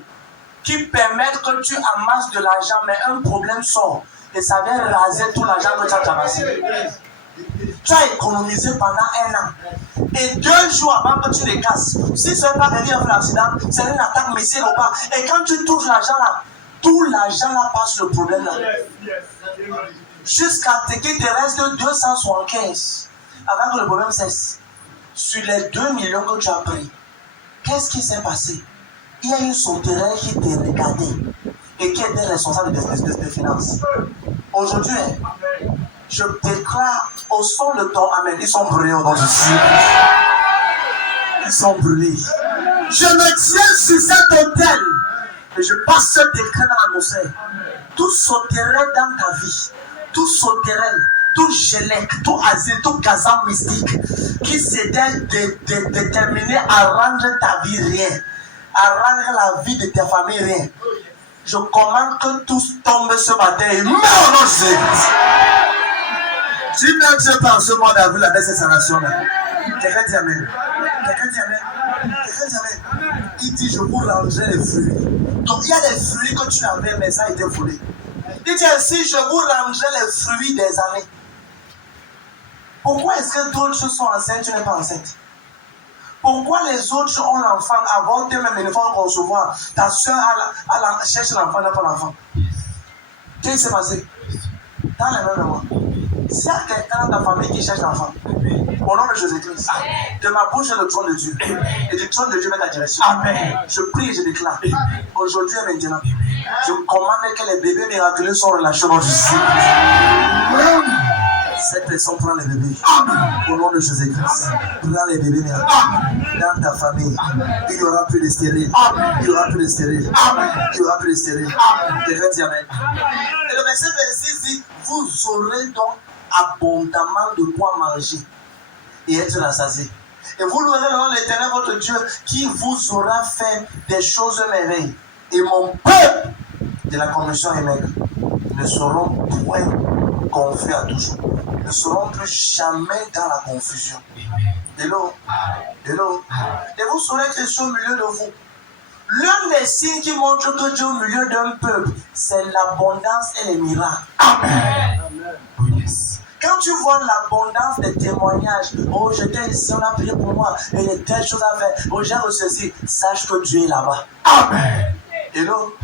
qui permettent que tu amasses de l'argent, mais un problème sort et ça vient raser tout l'argent que tu as amassé? Tu as économisé pendant 1 an. Et 2 jours avant que tu les casses, si ce n'est pas quelqu'un qui a fait l'accident, c'est une attaque missile ou pas. Et quand tu touches l'argent là, tout l'argent là passe le problème là. Jusqu'à ce qu'il te reste 275 avant que le problème cesse. Sur les 2 millions que tu as pris, qu'est-ce qui s'est passé? Il y a une sauterelle qui t'a regardé et qui était responsable des finances. Aujourd'hui, je déclare au son de ton Amen. Ils sont brûlés au nom de Jésus. Ils sont brûlés. Je me tiens sur cet autel et je passe ce décret dans l'atmosphère. Tout sauterelle dans ta vie, tout sauterelle, tout gelec, tout asile, tout gazan mystique qui s'était déterminé à rendre ta vie rien, à rendre la vie de ta famille rien. Je commande que tous tombent ce matin et meurent au nom de Jésus. Si même je parle ce mois d'avril avec cette nation-là, quelqu'un dit Amen. Quelqu'un dit Amen. Quelqu'un dit Amen. Il dit je vous rendrai les fruits. Donc il y a des fruits que tu avais, mais ça a été volé. Il dit ainsi je vous rendrai les fruits des années. Pourquoi est-ce que d'autres choses sont enceintes, tu n'es pas enceinte? Pourquoi les autres ont l'enfant, avorté même ils vont concevoir? Ta soeur cherche l'enfant, n'a pas l'enfant. Qu'est-ce qui s'est passé? Dans les mêmes moments. S'il y a quelqu'un dans ta famille qui cherche l'enfant, au nom de Jésus-Christ, de ma bouche est le trône de Dieu. Et du trône de Dieu met ta direction. Amen. Je prie et je déclare, aujourd'hui et maintenant, Je commande que les bébés miraculeux soient relâchés dans Jésus. Cette personne prend les bébés. Au nom de Jésus-Christ. Prends les bébés miraculeux. Dans ta famille. Il n'y aura plus de stérile. Il n'y aura plus de stérile. Il n'y aura plus de stérile. Quelqu'un dit amen. Et le verset 26 dit, vous aurez donc abondamment de quoi manger et être rassasiés. Et vous louerez le nom de l'Éternel votre Dieu qui vous aura fait des choses merveilleuses. Et mon peuple de la commission est maigre ne seront point confus à toujours. Ne seront plus jamais dans la confusion. Hello. Hello. Et vous saurez que je suis au milieu de vous. L'un des signes qui montre que Dieu est au milieu d'un peuple, c'est l'abondance et les miracles. Amen. Quand tu vois l'abondance des témoignages, oh j'étais ici, on a prié pour moi, et il y a telle chose à faire, oh j'ai reçu ceci, sache que Dieu est là-bas. Amen. Hello.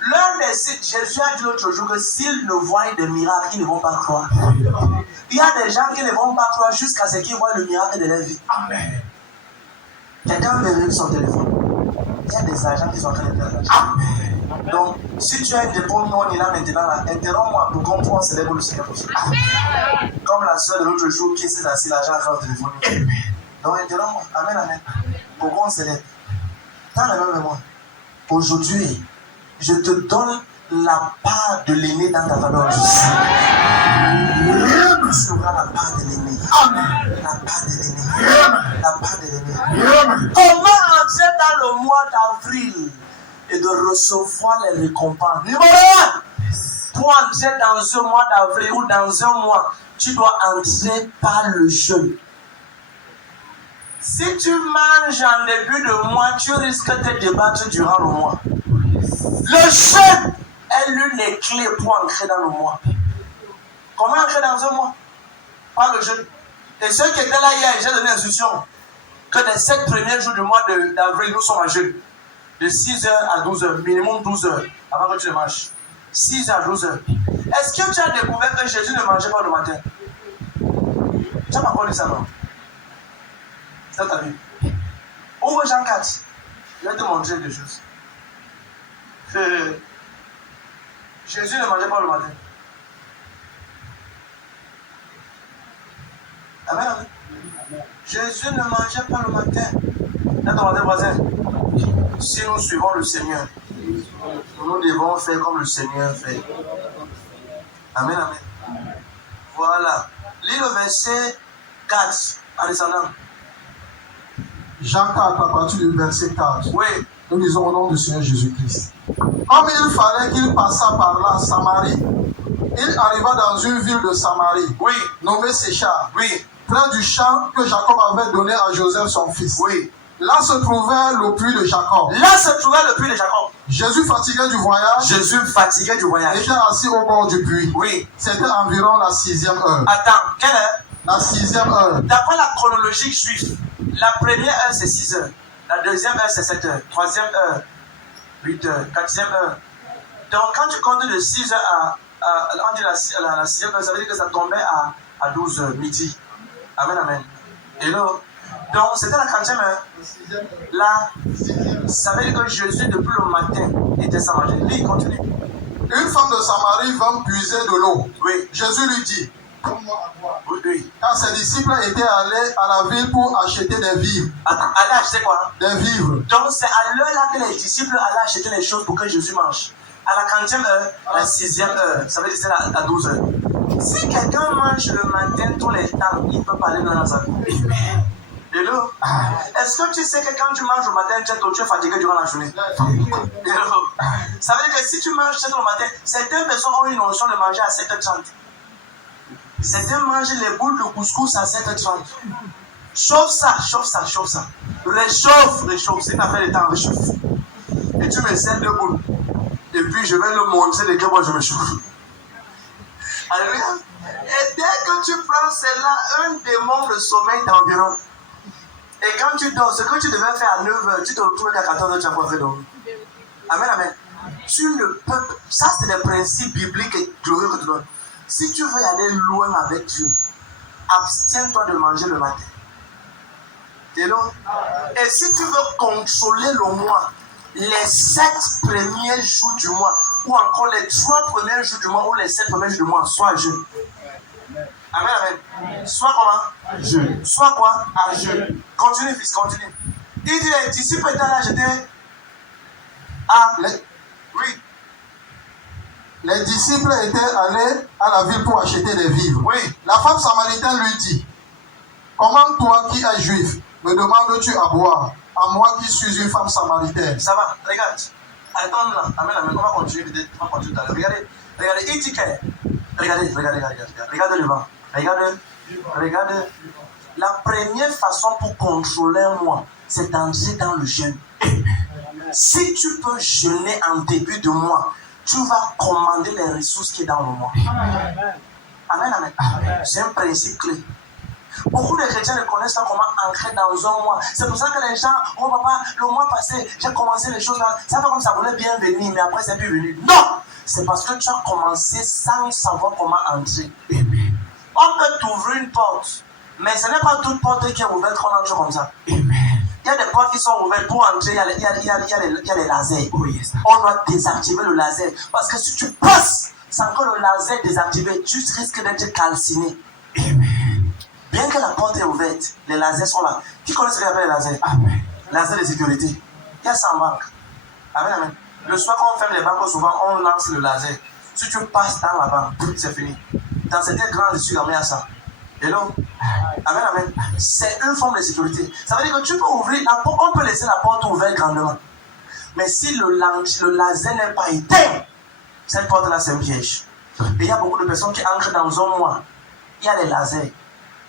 L'un des signes, Jésus a dit l'autre jour que s'ils ne voient des miracles, ils ne vont pas croire. Il y a des gens qui ne vont pas croire jusqu'à ce qu'ils voient le miracle de leur vie. Amen. Quelqu'un veut son téléphone. Il y a des agents qui sont en train de faire l'argent. Amen. Donc, si tu as une dépôt non il a maintenant là, interromps-moi pour qu'on puisse célébrer le Seigneur pour ça. Comme la soeur de l'autre jour qui s'est assise l'argent à faire téléphone. Donc, interromps-moi. Amen, amen. Pour qu'on célèbre. Dans le même moment, aujourd'hui, je te donne la part de l'aîné dans ta famille aujourd'hui. Tu auras la part de l'aîné. La part de l'aîné. La part de l'aîné. Comment entrer dans le mois d'avril et de recevoir les récompenses? Numéro 1, pour entrer dans un mois d'avril ou dans un mois, tu dois entrer par le jeûne. Si tu manges en début de mois, tu risques de te débattre durant le mois. Le jeûne est l'une des clés pour entrer dans le mois. Comment entrer dans un mois? Par le jeûne. Et ceux qui étaient là hier, j'ai donné l'instruction que les 7 premiers jours du mois d'avril, nous sommes en jeûne. De 6h à 12h, minimum 12h, avant que tu ne manges. 6h à 12h. Est-ce que tu as découvert que Jésus ne mangeait pas le matin? Tu n'as pas encore lu ça, non? C'est dans ta vie. Ouvre Jean 4. Je vais te montrer des choses. Jésus ne mangeait pas le matin. Amen, amen. Jésus ne mangeait pas le matin. Là, ton voisin, si nous suivons le Seigneur, nous devons faire comme le Seigneur fait. Amen, amen. Voilà. Lis le verset 4 en descendant. Jean 4, à partir du verset 4. Oui. Nous lisons au nom du Seigneur Jésus-Christ. Comme il fallait qu'il passât par là, Samarie, il arriva dans une ville de Samarie, oui, nommée Séchar, oui, près du champ que Jacob avait donné à Joseph son fils. Oui. Là se trouvait le puits de Jacob. Là se trouvait le puits de Jacob. Jésus fatigué du voyage. Jésus fatigué du voyage. Était assis au bord du puits. Oui. C'était environ la 6e heure. Attends, quelle heure? La 6e heure. D'après la chronologie juive, la première heure c'est 6 heures. La deuxième heure c'est 7 heures. Troisième heure, 8 heures. Quatrième heure. Donc quand tu comptes de 6 heures on dit la 6e heure, ça veut dire que ça tombait à 12 heures, midi. Amen, amen. Et là, donc c'était la 40e heure. Là, ça veut dire que Jésus depuis le matin était sans manger. Lui, il continue. Une femme de Samarie vint puiser de l'eau. Oui. Jésus lui dit, donne-moi à boire. Oui, oui. Car ses disciples étaient allés à la ville pour acheter des vivres. Attends, aller acheter quoi? Des vivres. Donc c'est à l'heure là que les disciples allaient acheter les choses pour que Jésus mange. À la 40e heure, à la 6e heure, ça veut dire que c'est à 12 heures. Si quelqu'un mange le matin tous les temps, il peut parler dans sa vie. Hello? Est-ce que tu sais que quand tu manges le matin, tu es fatigué durant la journée? Hello? Ça veut dire que si tu manges le matin, certaines personnes ont une notion de manger à 7h30. Certains mangent les boules de couscous à 7h30. Chauffe ça, chauffe ça, chauffe ça. Réchauffe, réchauffe. C'est une affaire de temps, réchauffe. Et tu me sers 2 boules. Et puis je vais le montrer de quel moi je me chauffe. Alléluia. Et dès que tu prends cela, un démon de sommeil d'environ. Et quand tu dors, ce que tu devais faire à 9h, tu te retrouves qu'à 14h, tu as pas fait dormir. Amen, amen. Tu ne peux. Ça, c'est des principes bibliques et glorieux que tu donnes. Si tu veux aller loin avec Dieu, abstiens-toi de manger le matin. Et si tu veux contrôler le mois, les 7 premiers jours du mois, ou encore les 3 premiers jours du mois, ou les 7 premiers jours du mois, sois à jeûne. Amen, amen. Soit comment? À jeûne. Soit quoi? À jeûne. Continue, fils, continue. Il dit les disciples étaient là, j'étais. Ah, oui. Les disciples étaient allés à la ville pour acheter des vivres. Oui. La femme samaritaine lui dit, comment toi qui es juif, me demandes-tu à boire, à moi qui suis une femme samaritaine? Ça va, regarde. Attends là, amen, amen. On va continuer peut-être, on va continuer tout à l'heure. Regardez, il dit que. Regardez devant. Regarde. La première façon pour contrôler moi, c'est d'entrer dans le jeûne. Si tu peux jeûner en début de mois, tu vas commander les ressources qui sont dans le mois. Amen, amen. C'est un principe clé. Beaucoup de chrétiens ne connaissent pas comment entrer dans un mois. C'est pour ça que les gens, oh papa, le mois passé, j'ai commencé les choses là. C'est pas comme ça voulait bien venir, mais après c'est plus venu. Non! C'est parce que tu as commencé sans savoir comment entrer. On peut t'ouvrir une porte, mais ce n'est pas toute porte qui est ouverte qu'on entre comme ça. Il y a des portes qui sont ouvertes pour entrer, il y a les lasers. On doit désactiver le laser. Parce que si tu passes sans que le laser est désactivé, tu risques d'être calciné. Bien que la porte est ouverte, les lasers sont là. Qui connaît ce qu'on appelle les lasers? Laser de sécurité. Il y a ça en banque. Amen, amen. Le soir, quand on ferme les banques, souvent, on lance le laser. Si tu passes dans la banque, c'est fini. Dans certains grands études, il y a ça. Hello? Amen, amen. C'est une forme de sécurité. Ça veut dire que tu peux ouvrir la porte, on peut laisser la porte ouverte grandement. Mais si le laser n'est pas éteint, cette porte-là, c'est un piège. Et il y a beaucoup de personnes qui entrent dans un mois. Il y a les lasers.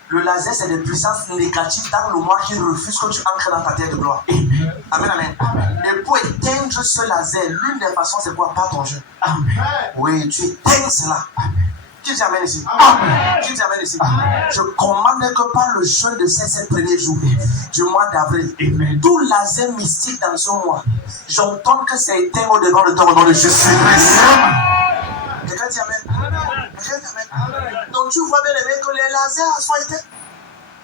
Le laser, c'est des puissances négatives dans le mois qui refusent que tu entres dans ta terre de gloire. Amen, amen. Et pour éteindre ce laser, l'une des façons, c'est quoi? Pas ton jeu. Oui, tu éteins cela. Qui dit amen ici? Qui dit amen ici? Je commande que par le jeûne de ces 7 premiers jours du mois d'avril, tout laser mystique dans ce mois, j'entends que c'est éteint au devant de ton nom de Jésus-Christ. Quelqu'un dit amen. Donc tu vois bien les que les lasers sont éteints.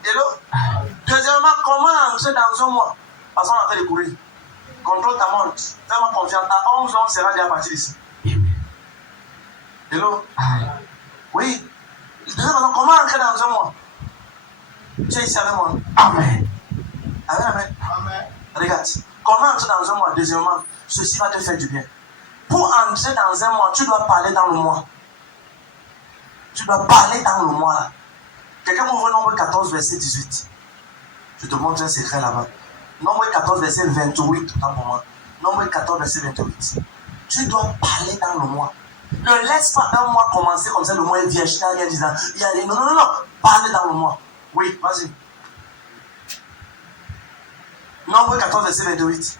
Hello? Deuxièmement, comment entrer dans un mois? Parce qu'on est en train de courir. Contrôle ta montre. Fais-moi confiance. À 11 ans, on sera déjà parti d'ici. Hello? Oui. Deuxièmement, comment entrer dans un mois? Tu es ici avec moi? Amen. Amen. Regarde. Comment entrer dans un mois? Deuxièmement, ceci va te faire du bien. Pour entrer dans un mois, tu dois parler dans le mois. Tu dois parler dans le mois là. Quelqu'un ouvre Nombre 14, verset 18. Je te montre un secret là-bas. Nombre 14, verset 28, autant pour moi. Nombre 14, verset 28. Tu dois parler dans le mois. Ne laisse pas un mois commencer comme ça, le mois est vierge. Non. Parle dans le mois. Oui, vas-y. Nombre 14, verset 28.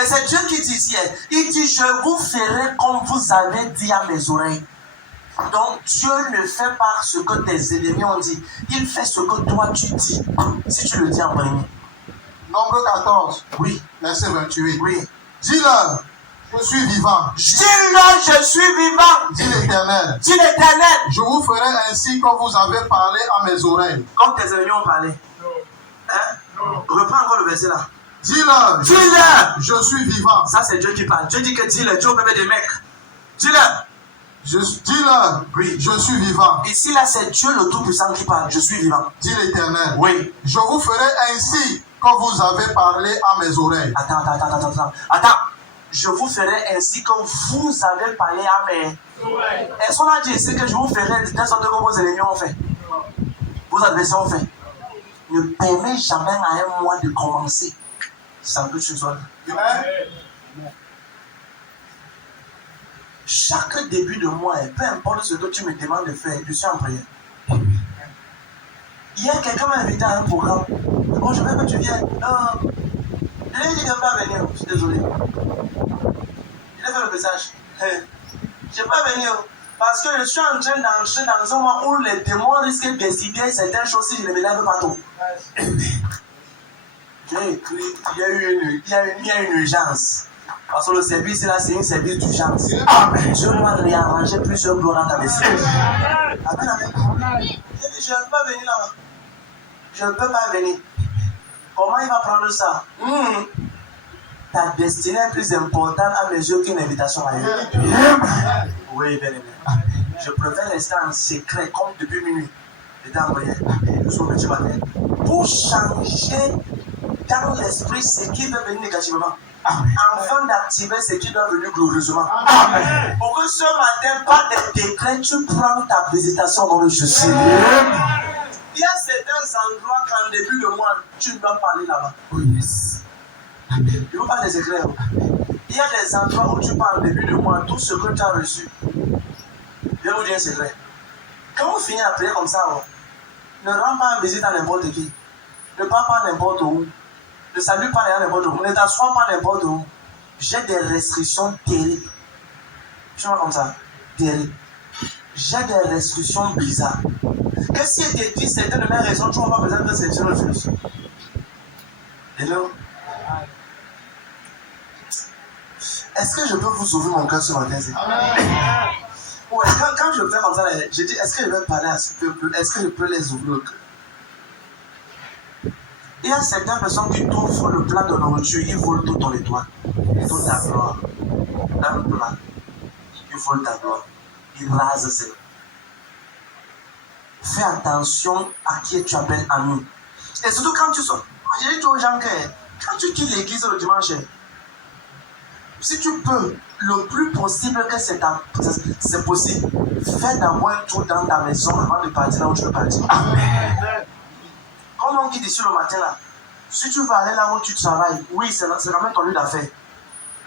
Et c'est Dieu qui dit ici, il dit, je vous ferai comme vous avez dit à mes oreilles. Donc Dieu ne fait pas ce que tes ennemis ont dit. Il fait ce que toi tu dis. Si tu le dis en premier. Nombre 14. Oui. Verset 28. Oui. Dis-leur, je suis vivant. Dis-leur, je suis vivant. Dis l'Éternel. Dis l'Éternel. Je vous ferai ainsi comme vous avez parlé à mes oreilles. Comme tes ennemis ont parlé. Reprends encore le verset là. Dis-leur, je suis vivant. Ça c'est Dieu qui parle. Dieu dit que dis-leur, Dieu peut des mecs. Dis-leur. Dis-leur, oui, je suis vivant. Ici là c'est Dieu le Tout-Puissant qui parle. Je suis vivant. Dis l'Éternel. Oui. Je vous ferai ainsi comme vous avez parlé à mes oreilles. Attends. Je vous ferai ainsi que vous avez parlé à mes oreilles. Est-ce qu'on a dit ici que je vous ferai de telle sorte que vos ennemis ont fait? Vos adversaires ont fait. Ne permets jamais à un mois de commencer sans que tu sois là. Chaque début de mois, peu importe ce que tu me demandes de faire, je suis en prière. Hier, quelqu'un m'a invité à un programme. Bon, je veux que tu viennes. Je lui ai dit de ne pas venir. Je suis désolé. Il a fait le message. Je ne vais pas venir. Parce que je suis en train d'entrer dans un mois où les démons risquent de décider certaines choses si je ne me lève pas tôt. J'ai écrit, il y a une urgence. Parce que le service là, c'est un service d'urgence. Je dois réarranger plusieurs gloires dans ta maison. Amen. J'ai dit, je ne peux pas venir là-bas. Je ne peux pas venir. Comment il va prendre ça? ta destinée est plus importante à mes yeux qu'une invitation ailleurs. Oui, bien aimé. Je préfère rester en secret comme depuis minuit. J'étais envoyé jusqu'au petit matin pour changer dans l'esprit ce qui veut venir négativement. Afin d'activer ce qui doit venir glorieusement. Pour que ce matin, par des décrets, tu prends ta visitation dans le Jésus. Il y a certains endroits qu'en début de mois, tu dois parler là-bas. Oh yes. Amen. Il ne faut pas des secrets. Il y a des endroits où tu parles en début de mois, tout ce que tu as reçu. Je vais vous dire un secret. Quand on finit à prier comme ça, ne rends pas une visite à n'importe qui. Ne parle pas n'importe où. Ne salue pas n'importe où. Ne t'assois pas n'importe où. J'ai des restrictions terribles. Tu vois comme ça? Terribles. J'ai des restrictions bizarres. Et si je te dis certaines de mes raisons, tu n'as pas besoin de sélectionner le plus. Hello? Est-ce que je peux vous ouvrir mon cœur ce matin? Ouais, quand je fais comme ça, je dis, est-ce que je vais parler à ce peuple? Est-ce que je peux les ouvrir le cœur? Il y a certaines personnes qui t'offrent le plat de nourriture, ils volent tout ton étoile, toute ta gloire. Un plat, ils volent ta gloire, ils rasent ça. Fais attention à qui tu appelles ami. Et surtout quand tu sors. J'ai dit aux gens que quand tu quittes l'église le dimanche, si tu peux, le plus possible que c'est possible, fais d'abord un tour dans ta maison avant de partir là où tu veux partir. Amen. Comme on dit ici le matin là, si tu vas aller là où tu travailles, oui, c'est quand même ton lieu d'affaires.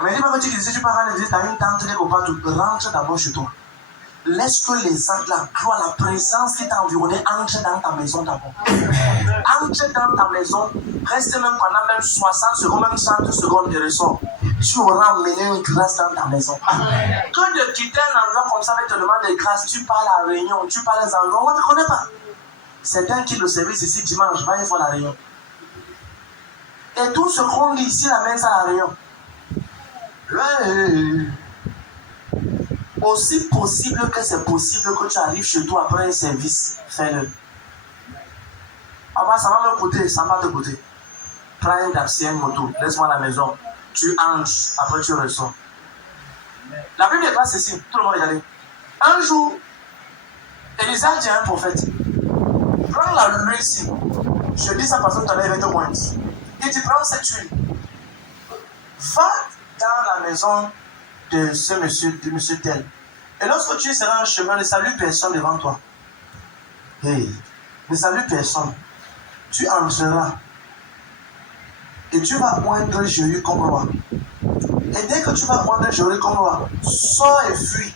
Mais dis pas que tu dis, si tu pars à l'église, tu as une tente quelque part, tu rentres d'abord chez toi. Laisse que les actes, la gloire, la présence qui t'a environné entre dans ta maison d'abord. Entre dans ta maison, reste même pendant même 60 secondes, même 30 secondes de ressort. Tu auras amené une grâce dans ta maison. Que de quitter un endroit comme ça avec te demande de grâce, tu parles à la réunion, tu parles aux endroits où on ne te connaît pas. Certains qui le service ici dimanche, ils font la réunion. Et tout ce qu'on dit ici, la messe à la réunion. Aussi possible que c'est possible que tu arrives chez toi après un service, fais-le. Après, ça va me coûter, ça va te coûter. Prends une taxi, une moto, laisse-moi à la maison. Tu entres, après tu ressors. La Bible est pas ceci, tout le monde regarde. Un jour, Élisa dit à un prophète, prends la huile ici. Je dis ça parce que tu avais 20 points. Il dit, prends cette huile. Va dans la maison de ce monsieur, de monsieur tel. Et lorsque tu seras en chemin, ne salue personne devant toi. Hey, ne salue personne. Tu entreras. Et tu vas oindre Jéhu comme roi. Et dès que tu vas oindre Jéhu comme roi, sors et fuis.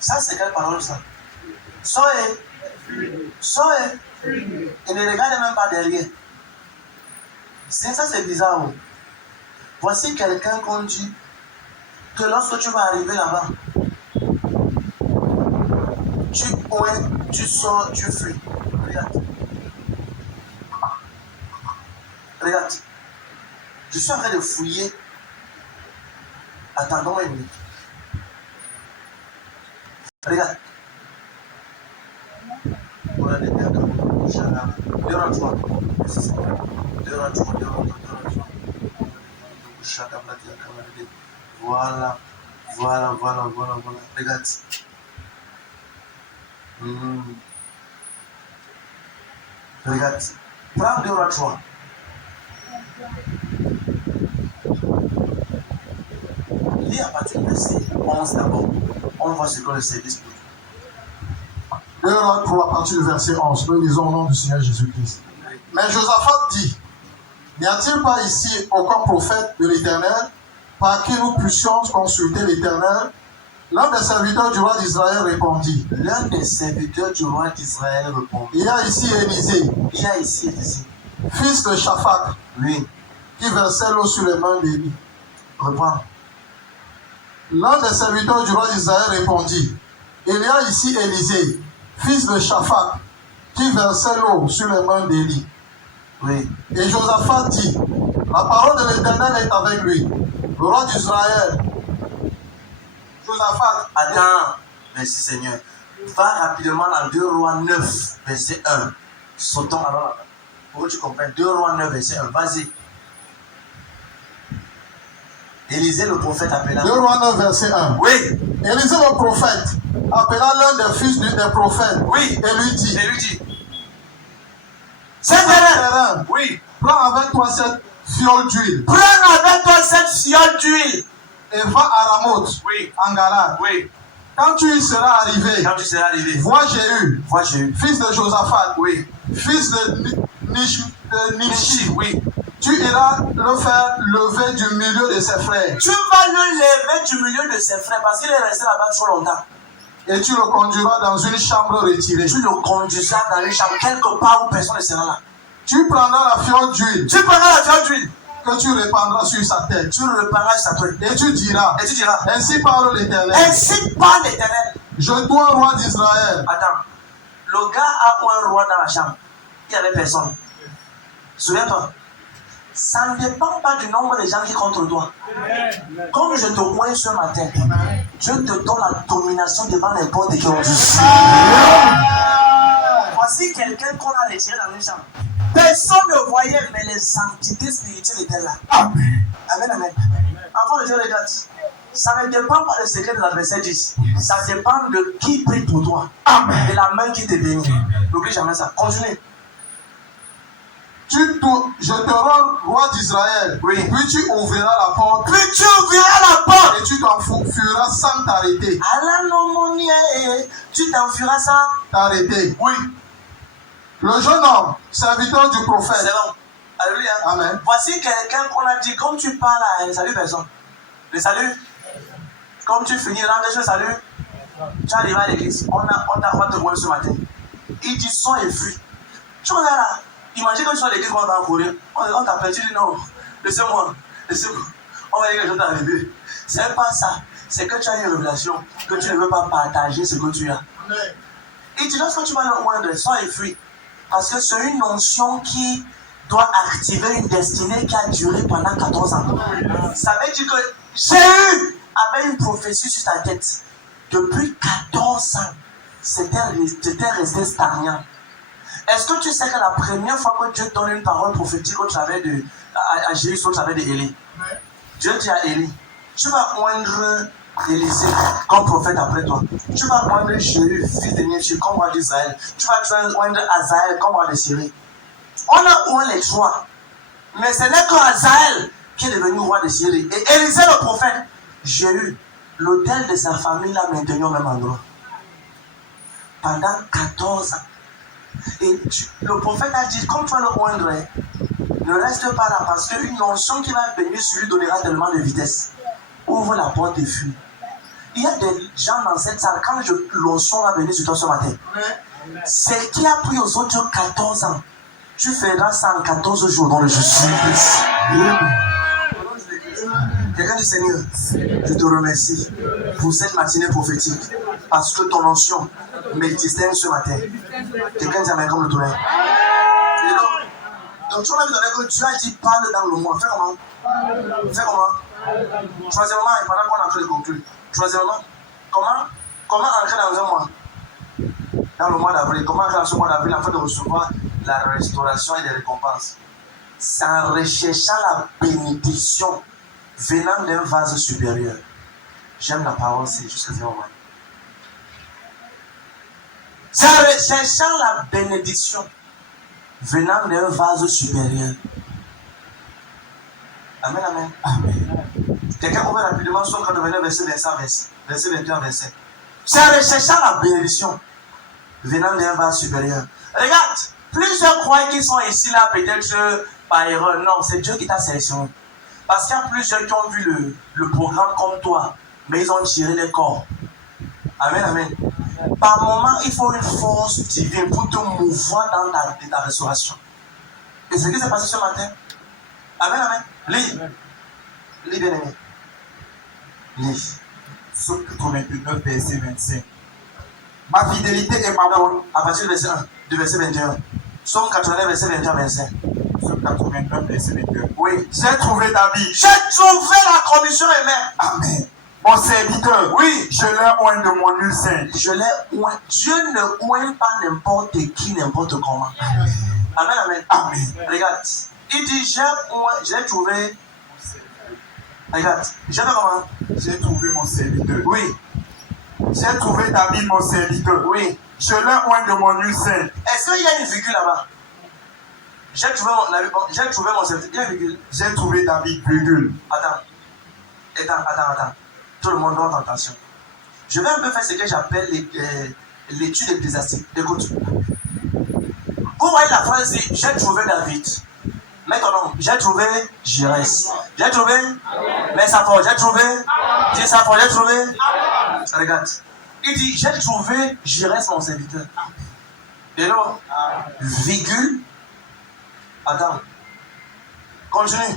Ça, c'est quelle parole ça? Sors et fuis. Sors et fuis. Et ne regarde même pas derrière. Ça, c'est bizarre. Voici quelqu'un qu'on dit que lorsque tu vas arriver là-bas, tu oins, tu sors, tu fuis. Regarde. Regarde. Je suis en train de fouiller. Attends-moi une minute. Regarde. Voilà les gars. Dérange-toi. Voilà. Regarde. Regarde. Prends 2 ou 3. Lis à partir du verset 11 d'abord. On voit ce que le service peut. 2 Rois 3 à partir du verset 11. Nous lisons au nom du Seigneur Jésus-Christ. Mais Josaphat dit, n'y a-t-il pas ici aucun prophète de l'Éternel par qui nous puissions consulter l'Éternel? L'un des serviteurs du roi d'Israël répondit. L'un des serviteurs du roi d'Israël répondit. Il y a ici Élisée. Il y a ici Élisée. Fils de Shaphat. Oui. Qui versait l'eau sur les mains d'Élie. Reprends. L'un des serviteurs du roi d'Israël répondit. Il y a ici Élisée, fils de Shaphat, qui versait l'eau sur les mains d'Élie. Oui. Et Josaphat dit, la parole de l'Éternel est avec lui. Le roi d'Israël. Josaphat. Attends. Merci Seigneur. Va rapidement dans 2 Rois 9, verset 1. Sautons alors là. Pour que tu comprennes. 2 Rois 9, verset 1. Vas-y. Élisée le prophète appela. 2 Rois 9, verset 1. Oui. Élisée le prophète appela l'un des fils des prophètes. Oui. Et lui dit. C'est terrain. Oui. Prends avec toi cette fiole d'huile. Prends avec toi cette fiole d'huile. Et va à Ramoth. Oui. En Galade. Oui. Quand tu y seras arrivé. Vois Jéhu. Fils de Josaphat. Oui. Fils de Nimshi. Oui. Tu iras le faire lever du milieu de ses frères. Tu vas le lever du milieu de ses frères parce qu'il est resté là-bas trop longtemps. Et tu le conduiras dans une chambre retirée. Tu le conduiras dans une chambre quelque part où personne ne sera là. Tu prendras la fiole d'huile. Que tu répandras sur sa tête. Et tu diras. Ainsi parle l'Éternel. Je dois un roi d'Israël. Attends. Le gars a un roi dans la chambre. Il n'y avait personne. Souviens-toi. Ça ne dépend pas du nombre de gens qui contre toi. Comme je te vois ce matin, Dieu te donne la domination devant n'importe qui aujourd'hui. Voici quelqu'un qu'on a retiré dans une chambre. Personne ne voyait, mais les entités spirituelles étaient là. Amen. Amen. Enfant de Dieu, regarde. Ça ne dépend pas de ce que l'adversaire dit. Ça dépend de qui prie pour toi. Amen. De la main qui te bénit. N'oublie jamais ça. Continue. Je te rends roi d'Israël. Oui. Puis tu ouvriras la porte. Et tu t'enfuiras sans t'arrêter. Tu t'enfuiras sans t'arrêter. Oui. Le jeune homme, serviteur du prophète. C'est bon. Alléluia. Amen. Voici quelqu'un qu'on a dit, comme tu parles à un salut personne. Le salut. Comme tu finis, rentre le salut. Tu arrives à l'église. On t'a te voir ce matin. Il dit, sors et fuis. Tu regardes là. Imagine que tu sois à l'église, on va courir. On t'appelle, tu dis non. Laissez-moi. On va dire que je t'ai arrivé. C'est pas ça. C'est que tu as une révélation. Que tu ne veux pas partager ce que tu as. Amen. Il dit, lorsque tu vas le moindre, sois et fuis. Parce que c'est une notion qui doit activer une destinée qui a duré pendant 14 ans. Ça veut dire que Jéhu avait une prophétie sur sa tête. Depuis 14 ans, c'était resté stagnant. Est-ce que tu sais que la première fois que Dieu donne une parole prophétique au travers à Jéhu, au travers d'Élie, Dieu dit à Élie, tu vas oindre Élisée comme prophète après toi. Tu vas oindre Jéhu, fils de Nimshi, comme roi d'Israël. Tu vas oindre Azaël comme roi de Syrie. On a oint les trois. Mais ce n'est qu'Azaël qui est devenu roi de Syrie. Et Élisée le prophète, Jéhu, l'autel de sa famille l'a maintenu au même endroit. Pendant 14 ans. Et le prophète a dit, comme tu vas le oindre, ne reste pas là parce qu'une notion qui va venir sur lui donnera tellement de vitesse. Ouvre la porte et fuis. Il y a des gens dans cette salle, quand l'onction va venir sur toi ce matin, ce qui a pris aux autres 14 ans, tu feras ça en 14 jours dans le Jésus-Christ. Quelqu'un dit Seigneur, je te remercie pour cette matinée prophétique parce que ton onction me distingue ce matin. Quelqu'un dit Amen comme le tonnerre. Donc tu m'as vu donner que Dieu a dit parle dans le moi. Fais comment? Troisièmement, et pendant qu'on est en train de conclure. Troisièmement, comment entrer dans un mois? Dans le mois d'avril. Comment entrer dans ce mois d'avril afin de recevoir la restauration et les récompenses? C'est en recherchant la bénédiction venant d'un vase supérieur. J'aime la parole, c'est jusqu'à ce moment. C'est en recherchant la bénédiction venant d'un vase supérieur. Amen, amen. Amen. Quelqu'un ouvre rapidement son 89, verset 21, verset. C'est en recherchant la bénédiction venant d'un vase supérieur. Regarde, plusieurs croient qu'ils sont ici là, peut-être par erreur. Non, c'est Dieu qui t'a sélectionné. Parce qu'il y a plusieurs qui ont vu le programme comme toi, mais ils ont tiré les corps. Amen, amen. Par moment, il faut une force divine pour te mouvoir dans ta restauration. Et c'est ce qui s'est passé ce matin. Amen, amen. Lis. Lis, bien aimé. Lis. Psaume 89, verset 25. Ma fidélité est ma bonne. À partir du verset 21. Psaume 89, verset 21-25. Psaume 89, verset 21. Oui. J'ai trouvé David. J'ai trouvé la commission aimée. Amen. Mon serviteur. Oui. Je l'ai oint de mon huile sainte. Je l'ai oint. Dieu ne oint pas n'importe qui, n'importe comment. Amen, amen. Amen. Regarde. Il dit, j'ai trouvé Regarde, j'ai fait comment? J'ai trouvé mon serviteur. Oui, J'ai trouvé David, mon serviteur. oui. Je l'ai oint de mon huile sainte. Est-ce qu'il y a une virgule là-bas? J'ai trouvé mon serviteur. Il y a une virgule. J'ai trouvé David, virgule. Attends. Tout le monde doit faire attention. Je vais un peu faire ce que j'appelle l'étude ecclésiastique. Écoute. Vous voyez la phrase dit, j'ai trouvé David. Mets ton nom. J'ai trouvé Jérès. J'ai trouvé. Mets ça fort. J'ai trouvé. Dis ça fort. J'ai trouvé. Regarde. Il dit, j'ai trouvé Jérès, mon serviteur. Et là, virgule. Attends. Continue.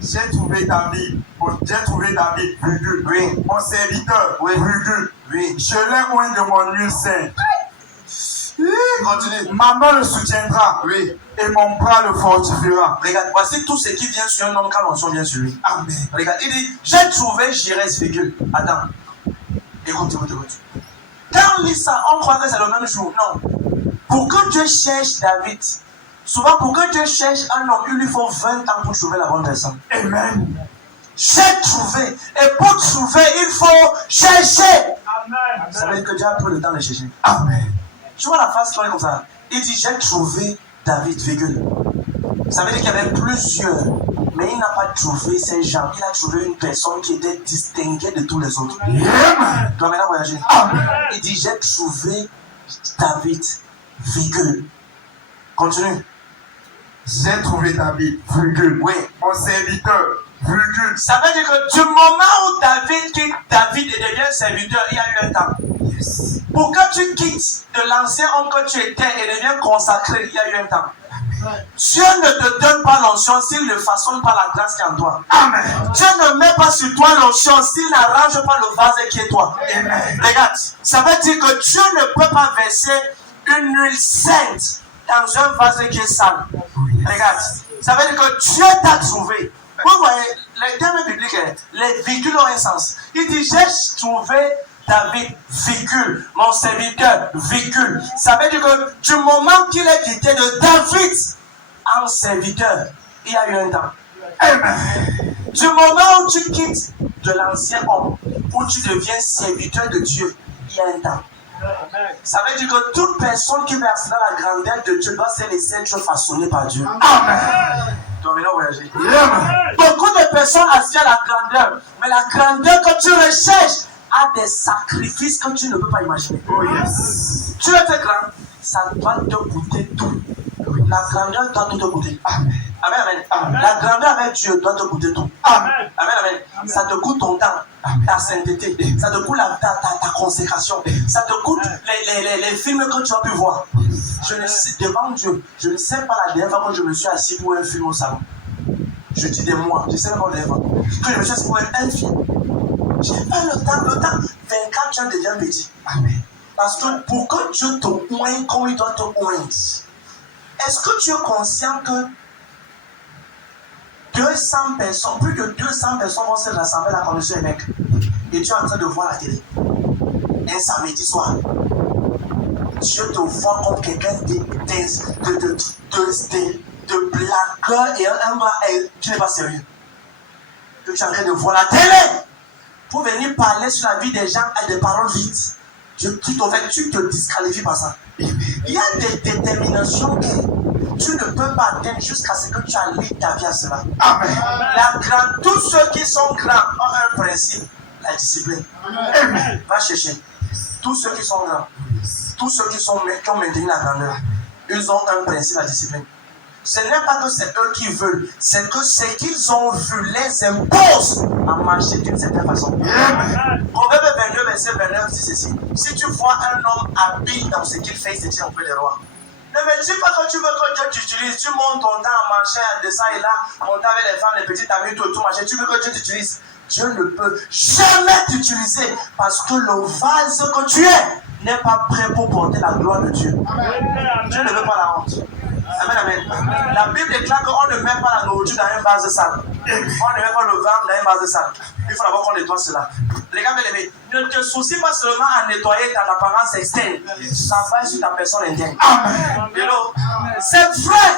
J'ai trouvé David, virgule. Oui. Mon serviteur, Oui. virgule. Oui. Je l'ai oint de mon huile sainte. Continue. Ma main le soutiendra. Oui. Et mon bras le fortifiera. Regarde, voici tout ce qui vient sur un homme quand l'onction vient sur lui. Amen. Regarde, il dit, j'ai trouvé Jérès, virgule. Attends. Écoute. Quand on lit ça, on croit que c'est le même jour. Non. Pour que Dieu cherche David, souvent pour que Dieu cherche un homme, il lui faut 20 ans pour trouver la bonne personne. Amen. J'ai trouvé. Et pour trouver, il faut chercher. Amen. Ça veut dire que Dieu a pris le temps de chercher. Amen. Tu vois la phrase qui est comme ça. Il dit, j'ai trouvé David, virgule. Ça veut dire qu'il y avait plusieurs. Mais il n'a pas trouvé ces gens. Il a trouvé une personne qui était distinguée de tous les autres. Amen. Tu dois maintenant voyager. Amen. Il dit, j'ai trouvé David, virgule. Continue. J'ai trouvé David, virgule. Oui. Mon serviteur, virgule. Ça veut dire que du moment où David quitte David et devient serviteur, il y a eu un temps. Yes. Pour que tu quittes de l'ancien homme que tu étais et deviens consacré, il y a eu un temps. Dieu ne te donne pas l'onction s'il ne façonne pas la grâce qui est en toi. Amen. Dieu ne met pas sur toi l'onction s'il n'arrange pas le vase qui est toi. Amen. Regarde, ça veut dire que Dieu ne peut pas verser une huile sainte dans un vase qui est sale. Regarde, ça veut dire que Dieu t'a trouvé. Vous voyez, les termes bibliques, les virgules ont un sens. Il dit, j'ai trouvé David, virgule, mon serviteur, virgule. Ça veut dire que du moment qu'il est quitté de David en serviteur, il y a eu un temps. Amen. Du moment où tu quittes de l'ancien homme, où tu deviens serviteur de Dieu, il y a un temps. Ça veut dire que toute personne qui veut accéder à la grandeur de Dieu doit se laisser être façonnée par Dieu. Amen. Tu vas maintenant voyager. Amen. Beaucoup de personnes aspirent à la grandeur, mais la grandeur que tu recherches a des sacrifices que tu ne peux pas imaginer. Oh yes. Tu veux être grand, ça doit te coûter tout. La grandeur doit tout te coûter. Amen. Amen, amen. Amen. La grandeur avec Dieu doit te coûter tout. Amen. Amen, amen. Ça te coûte ton temps, ta sainteté, ça te coûte ta consécration, ça te coûte les films que tu as pu voir. Je ne sais, devant Dieu, je ne sais pas la dernière fois que je me suis assis pour un film au salon. Je dis des mois, je ne sais pas la dernière fois que je me suis assis pour un film. Je n'ai pas le temps, 24 ans devient petit. Amen. Parce que pour que Dieu te oigne comme il doit te oindre, est-ce que tu es conscient que 200 personnes, plus de 200 personnes vont se rassembler à la commission évêque et tu es en train de voir la télé un samedi soir? Dieu te voit comme quelqu'un de blagueur et un bras qui n'est pas sérieux. Que tu es en train de voir la télé pour venir parler sur la vie des gens avec des paroles vides. Tu te disqualifies par ça. Il y a des déterminations que tu ne peux pas atteindre jusqu'à ce que tu allies ta vie à cela. Amen. Tous ceux qui sont grands ont un principe, la discipline. Amen. Va chercher. Tous ceux qui sont grands, tous ceux qui ont maintenu la grandeur, ils ont un principe, la discipline. Ce n'est pas que c'est eux qui veulent, c'est que ce qu'ils ont vu les impose à marcher d'une certaine façon. Proverbe 22, verset 29 dit ceci. Si tu vois un homme habile dans ce qu'il fait, c'est auprès des rois. Ne me dis pas que tu veux que Dieu t'utilise. Tu montes ton temps à marcher, à descendre et là, monter avec les femmes, les petites amies, tout marcher. Tu veux que Dieu t'utilise. Dieu ne peut jamais t'utiliser parce que le vase que tu es n'est pas prêt pour porter la gloire de Dieu. Dieu ne veut pas la honte. Amen, amen. La Bible déclare qu'on ne met pas la nourriture dans un vase sale. On ne met pas le vin dans un vase sale. Il faut d'abord qu'on nettoie cela. Les gars, ne te soucie pas seulement à nettoyer ta apparence externe. Ça va sur ta personne interne. Amen. C'est vrai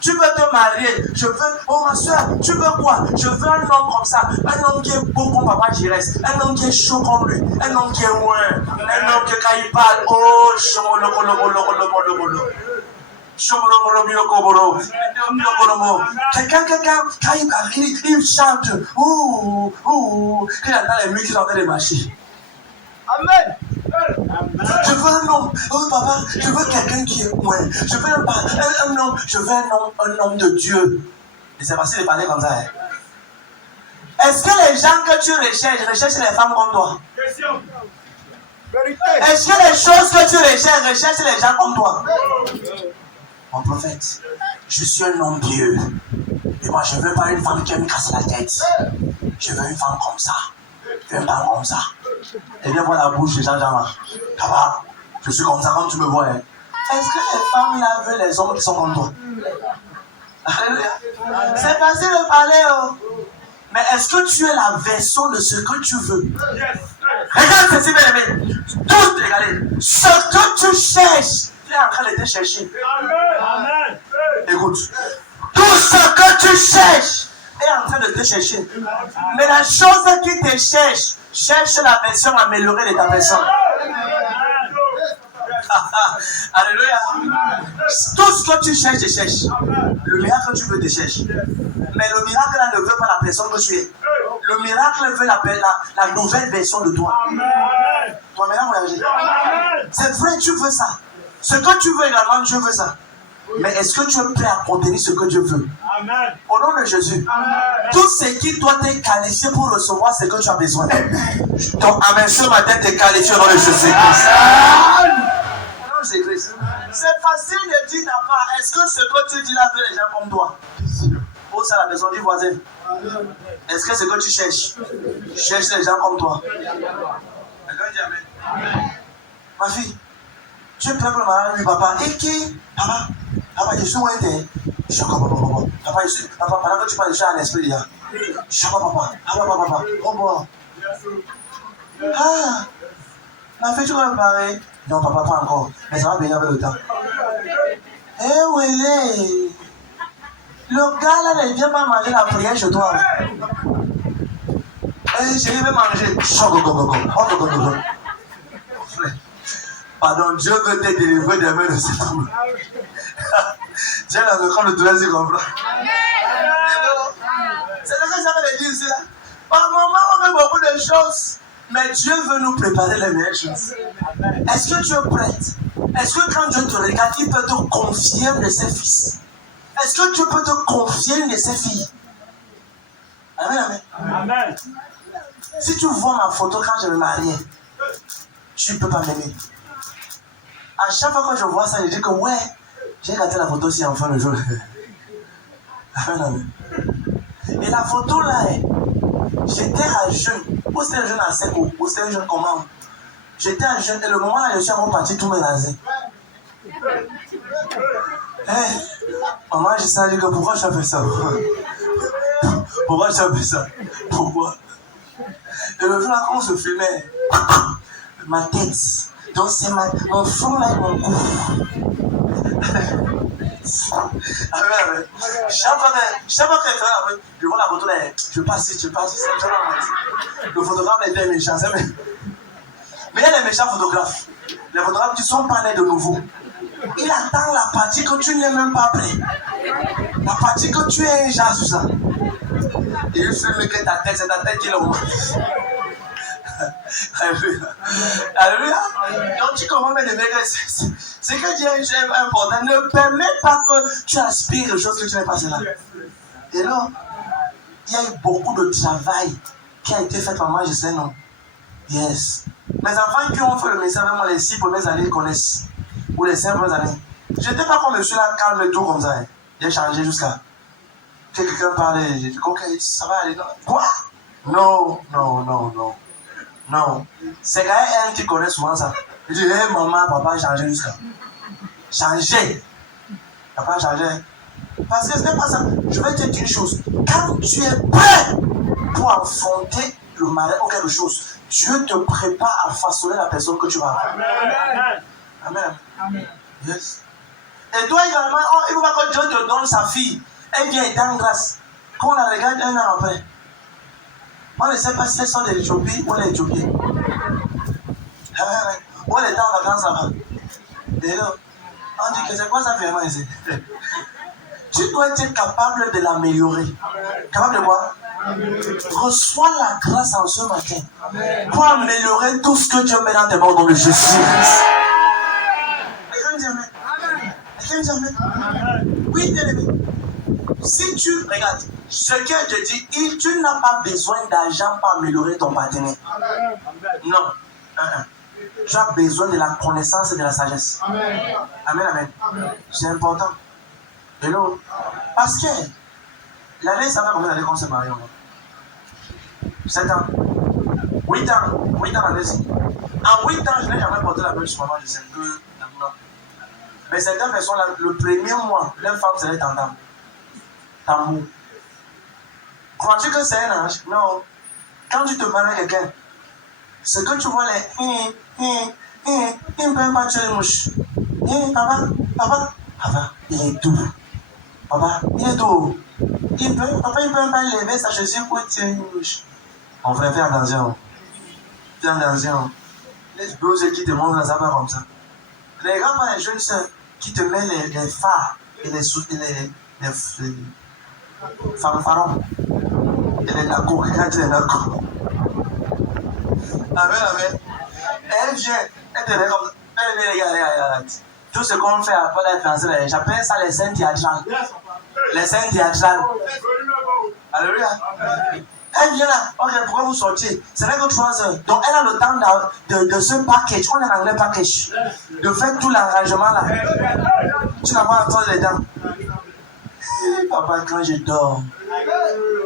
Tu veux te marier, je veux, oh ma soeur, tu veux quoi? Je veux un homme comme ça, un homme qui est beau comme papa qui reste, un homme qui est chaud comme lui, un homme qui est loin, un homme qui quand il parle, oh, quelqu'un, quand il chante, il entend les musiques qui sont en train de marcher. Amen. Je veux un homme, oh papa, je veux quelqu'un qui est loin. Je veux un homme, je veux un homme de Dieu. Et c'est facile de parler comme ça. Hein? Est-ce que les gens que tu recherches les femmes comme toi? Question. Vérité. Est-ce que les choses que tu recherches les gens comme toi? Mon prophète, je suis un homme pieux. Et moi, je ne veux pas une femme qui va me casser la tête. Je veux une femme comme ça. Je veux une femme comme ça. Et bien, voir la bouche des gens là. Papa, je suis comme ça comme tu me vois. Hein. Est-ce que les femmes là veulent les hommes qui sont comme toi? Alléluia. C'est facile de parler. Oh. Mais est-ce que tu es la version de ce que tu veux? Regarde ceci, bien aimé. Tout, regardez. Ce que tu cherches, tu es en train de te chercher. Amen. Écoute. Tout ce que tu cherches est en train de te chercher. Mais la chose qui te cherche la version améliorée de ta personne. Alléluia. Tout ce que tu cherches, te cherche. Le miracle que tu veux, te cherche. Mais le miracle là ne veut pas la personne que tu es. Le miracle veut la nouvelle version de toi. Toi maintenant, voyagez. C'est vrai, tu veux ça. Ce que tu veux également, Dieu veut ça. Mais est-ce que tu es prêt à contenir ce que Dieu veut? Amen. Au nom de Jésus. Amen. Tout ce qui doit te qualifier pour recevoir ce que tu as besoin. Donc, amen, ce matin, tu es qualifié au nom de Jésus-Christ. C'est facile de dire ta part. Est-ce que ce que tu dis là veut les gens comme toi? Pose ça à la maison du voisin. Est-ce que ce que tu cherches les gens comme toi? Amen. Ma fille, tu es prêt pour le mariage? Oui, papa. Et qui? Papa, je suis loin de. Je suis encore papa. Papa, je suis. Papa, pendant que tu parles, je suis en esprit là. Je suis pas papa. Papa. Oh bon. Ah, ma fille, tu vas me parler? Non, papa, pas encore. Mais ça va venir avec le temps. Eh, oui, le gars là ne vient pas manger la prière chez toi. Eh, je vais manger. Pardon, Dieu veut te délivrer des mains de cet homme. Dieu l'a vu comme le doigt s'y comprend. C'est ce que j'avais dit ici là. Par moment, on fait beaucoup de choses. Mais Dieu veut nous préparer les meilleures choses. Est-ce que tu es prête? Est-ce que quand Dieu te regarde, il peut te confier une de ses fils? Est-ce que Dieu peut te confier une de ses filles? Amen, amen. Amen. Si tu vois ma photo quand je me mariais, tu ne peux pas m'aimer. À chaque fois que je vois ça, je dis que ouais, j'ai raté la photo si enfin le jour. Amen, amen. Et la photo là, j'étais à jeûne. Où c'était un jeûne à sec ou c'était un jeûne comment? J'étais à jeûne et le moment là, je suis encore parti tout mélanger. Hey, maman, je sais que pourquoi je fais ça? Pourquoi je fais ça? Pourquoi? Et le jour là, quand on se filmait, ma tête, donc c'est mon front là et mon cou. Amen. Chaque fois que je vois la photo là, je passe ici, le photographe était méchant, mais il y a les méchants photographes. Les photographes qui sont pas nés de nouveau. Il attend la partie que tu n'es même pas prêt. La partie que tu es déjà sur ça. Et il filme que ta tête, c'est ta tête qui est au moins. Alléluia. Alléluia. Donc tu comprends, mais c'est que Dieu est important. Ne permets pas que tu aspires aux choses que tu n'es pas là. Et là, il y a eu beaucoup de travail qui a été fait par moi, je sais non. Yes. Mes enfants qui ont fait le message avec moi les 6 premières années, ils connaissent. Ou les 5 premières années. Je n'étais pas comme monsieur là, calme et tout comme ça. J'ai changé jusqu'à. Quelqu'un parlait, j'ai dit, ok, ça va aller. Quoi? Non. C'est quand même elle qui connaît souvent ça. Je dis, hey, maman, papa a changé jusqu'à. Changer. Papa a changé. Parce que ce n'est pas ça. Je vais te dire une chose. Quand tu es prêt pour affronter le malheur ou quelque chose, Dieu te prépare à façonner la personne que tu vas avoir. Amen. Amen. Yes. Et toi également, il faut pas que Dieu te donne sa fille. Elle vient étant grâce. Quand on la regarde un an après, on ne sait pas si elles sont de l'Éthiopie ou les Éthiopiens. Ou elle était en vacances là-bas. Et là, on dit que c'est quoi ça vraiment ici? Tu dois être capable de l'améliorer. Capable de quoi? Reçois la grâce en ce matin pour améliorer tout ce que Dieu met dans tes mains au nom de Jésus. Oui, bien-aimé. Si tu regardes, ce que je te dis, tu n'as pas besoin d'argent pour améliorer ton partenaire. Non. Tu as besoin de la connaissance et de la sagesse. Amen, amen. C'est important. Hello. Parce que l'année, ça va combien d'années qu'on s'est marié? 7 ans. 8 ans. 8 ans l'année-ci. En 8 ans, je n'ai jamais porté la main sur maman, je sais que non. Mais certaines personnes, le premier mois, leur femme serait tentante. Tambour. Crois-tu que c'est un ange? Non. Quand tu te maries avec quelqu'un, ce que tu vois les il ne peut pas tuer les mouches. Papa, il est doux. Papa, il est doux. Papa, il ne peut pas lever sa chaussure pour tuer une mouche. Mon frère, fais attention. Fais attention. Les blouses qui te montrent ça va comme ça. Les grands les jeunes sœurs qui te mettent les phares et les fanfarons et les nacos, regarde les nacos. Amen. Elle vient, elle te regarde comme ça. Elle regarde. Tout ce qu'on fait après la française, j'appelle ça les scènes théâtrales. Les scènes théâtrales. Alléluia. Elle vient là, ok, pourquoi vous sortez? C'est vrai que 3 heures. Donc elle a le temps de ce package, on est en anglais package, de faire tout l'arrangement là. Tu n'as pas entendu les dents. Papa, quand je dors,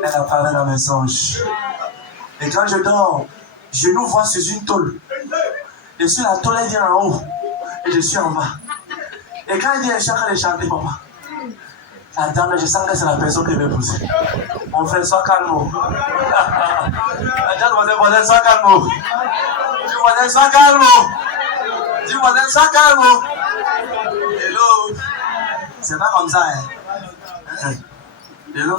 elle a parlé dans mes songes. Et quand je dors, je nous vois sur une tôle. Et sur la tôle, elle vient en haut. Et je suis en bas. Et quand elle vient, je suis en train de chanter, papa. Attends, mais je sens que c'est la personne qui veut pousser. Mon frère, sois calme. Attends, mon frère, sois calme. Dis, mon frère, sois calme. Dis, mon frère, sois calme. Hello. C'est pas comme ça, hein. Hello.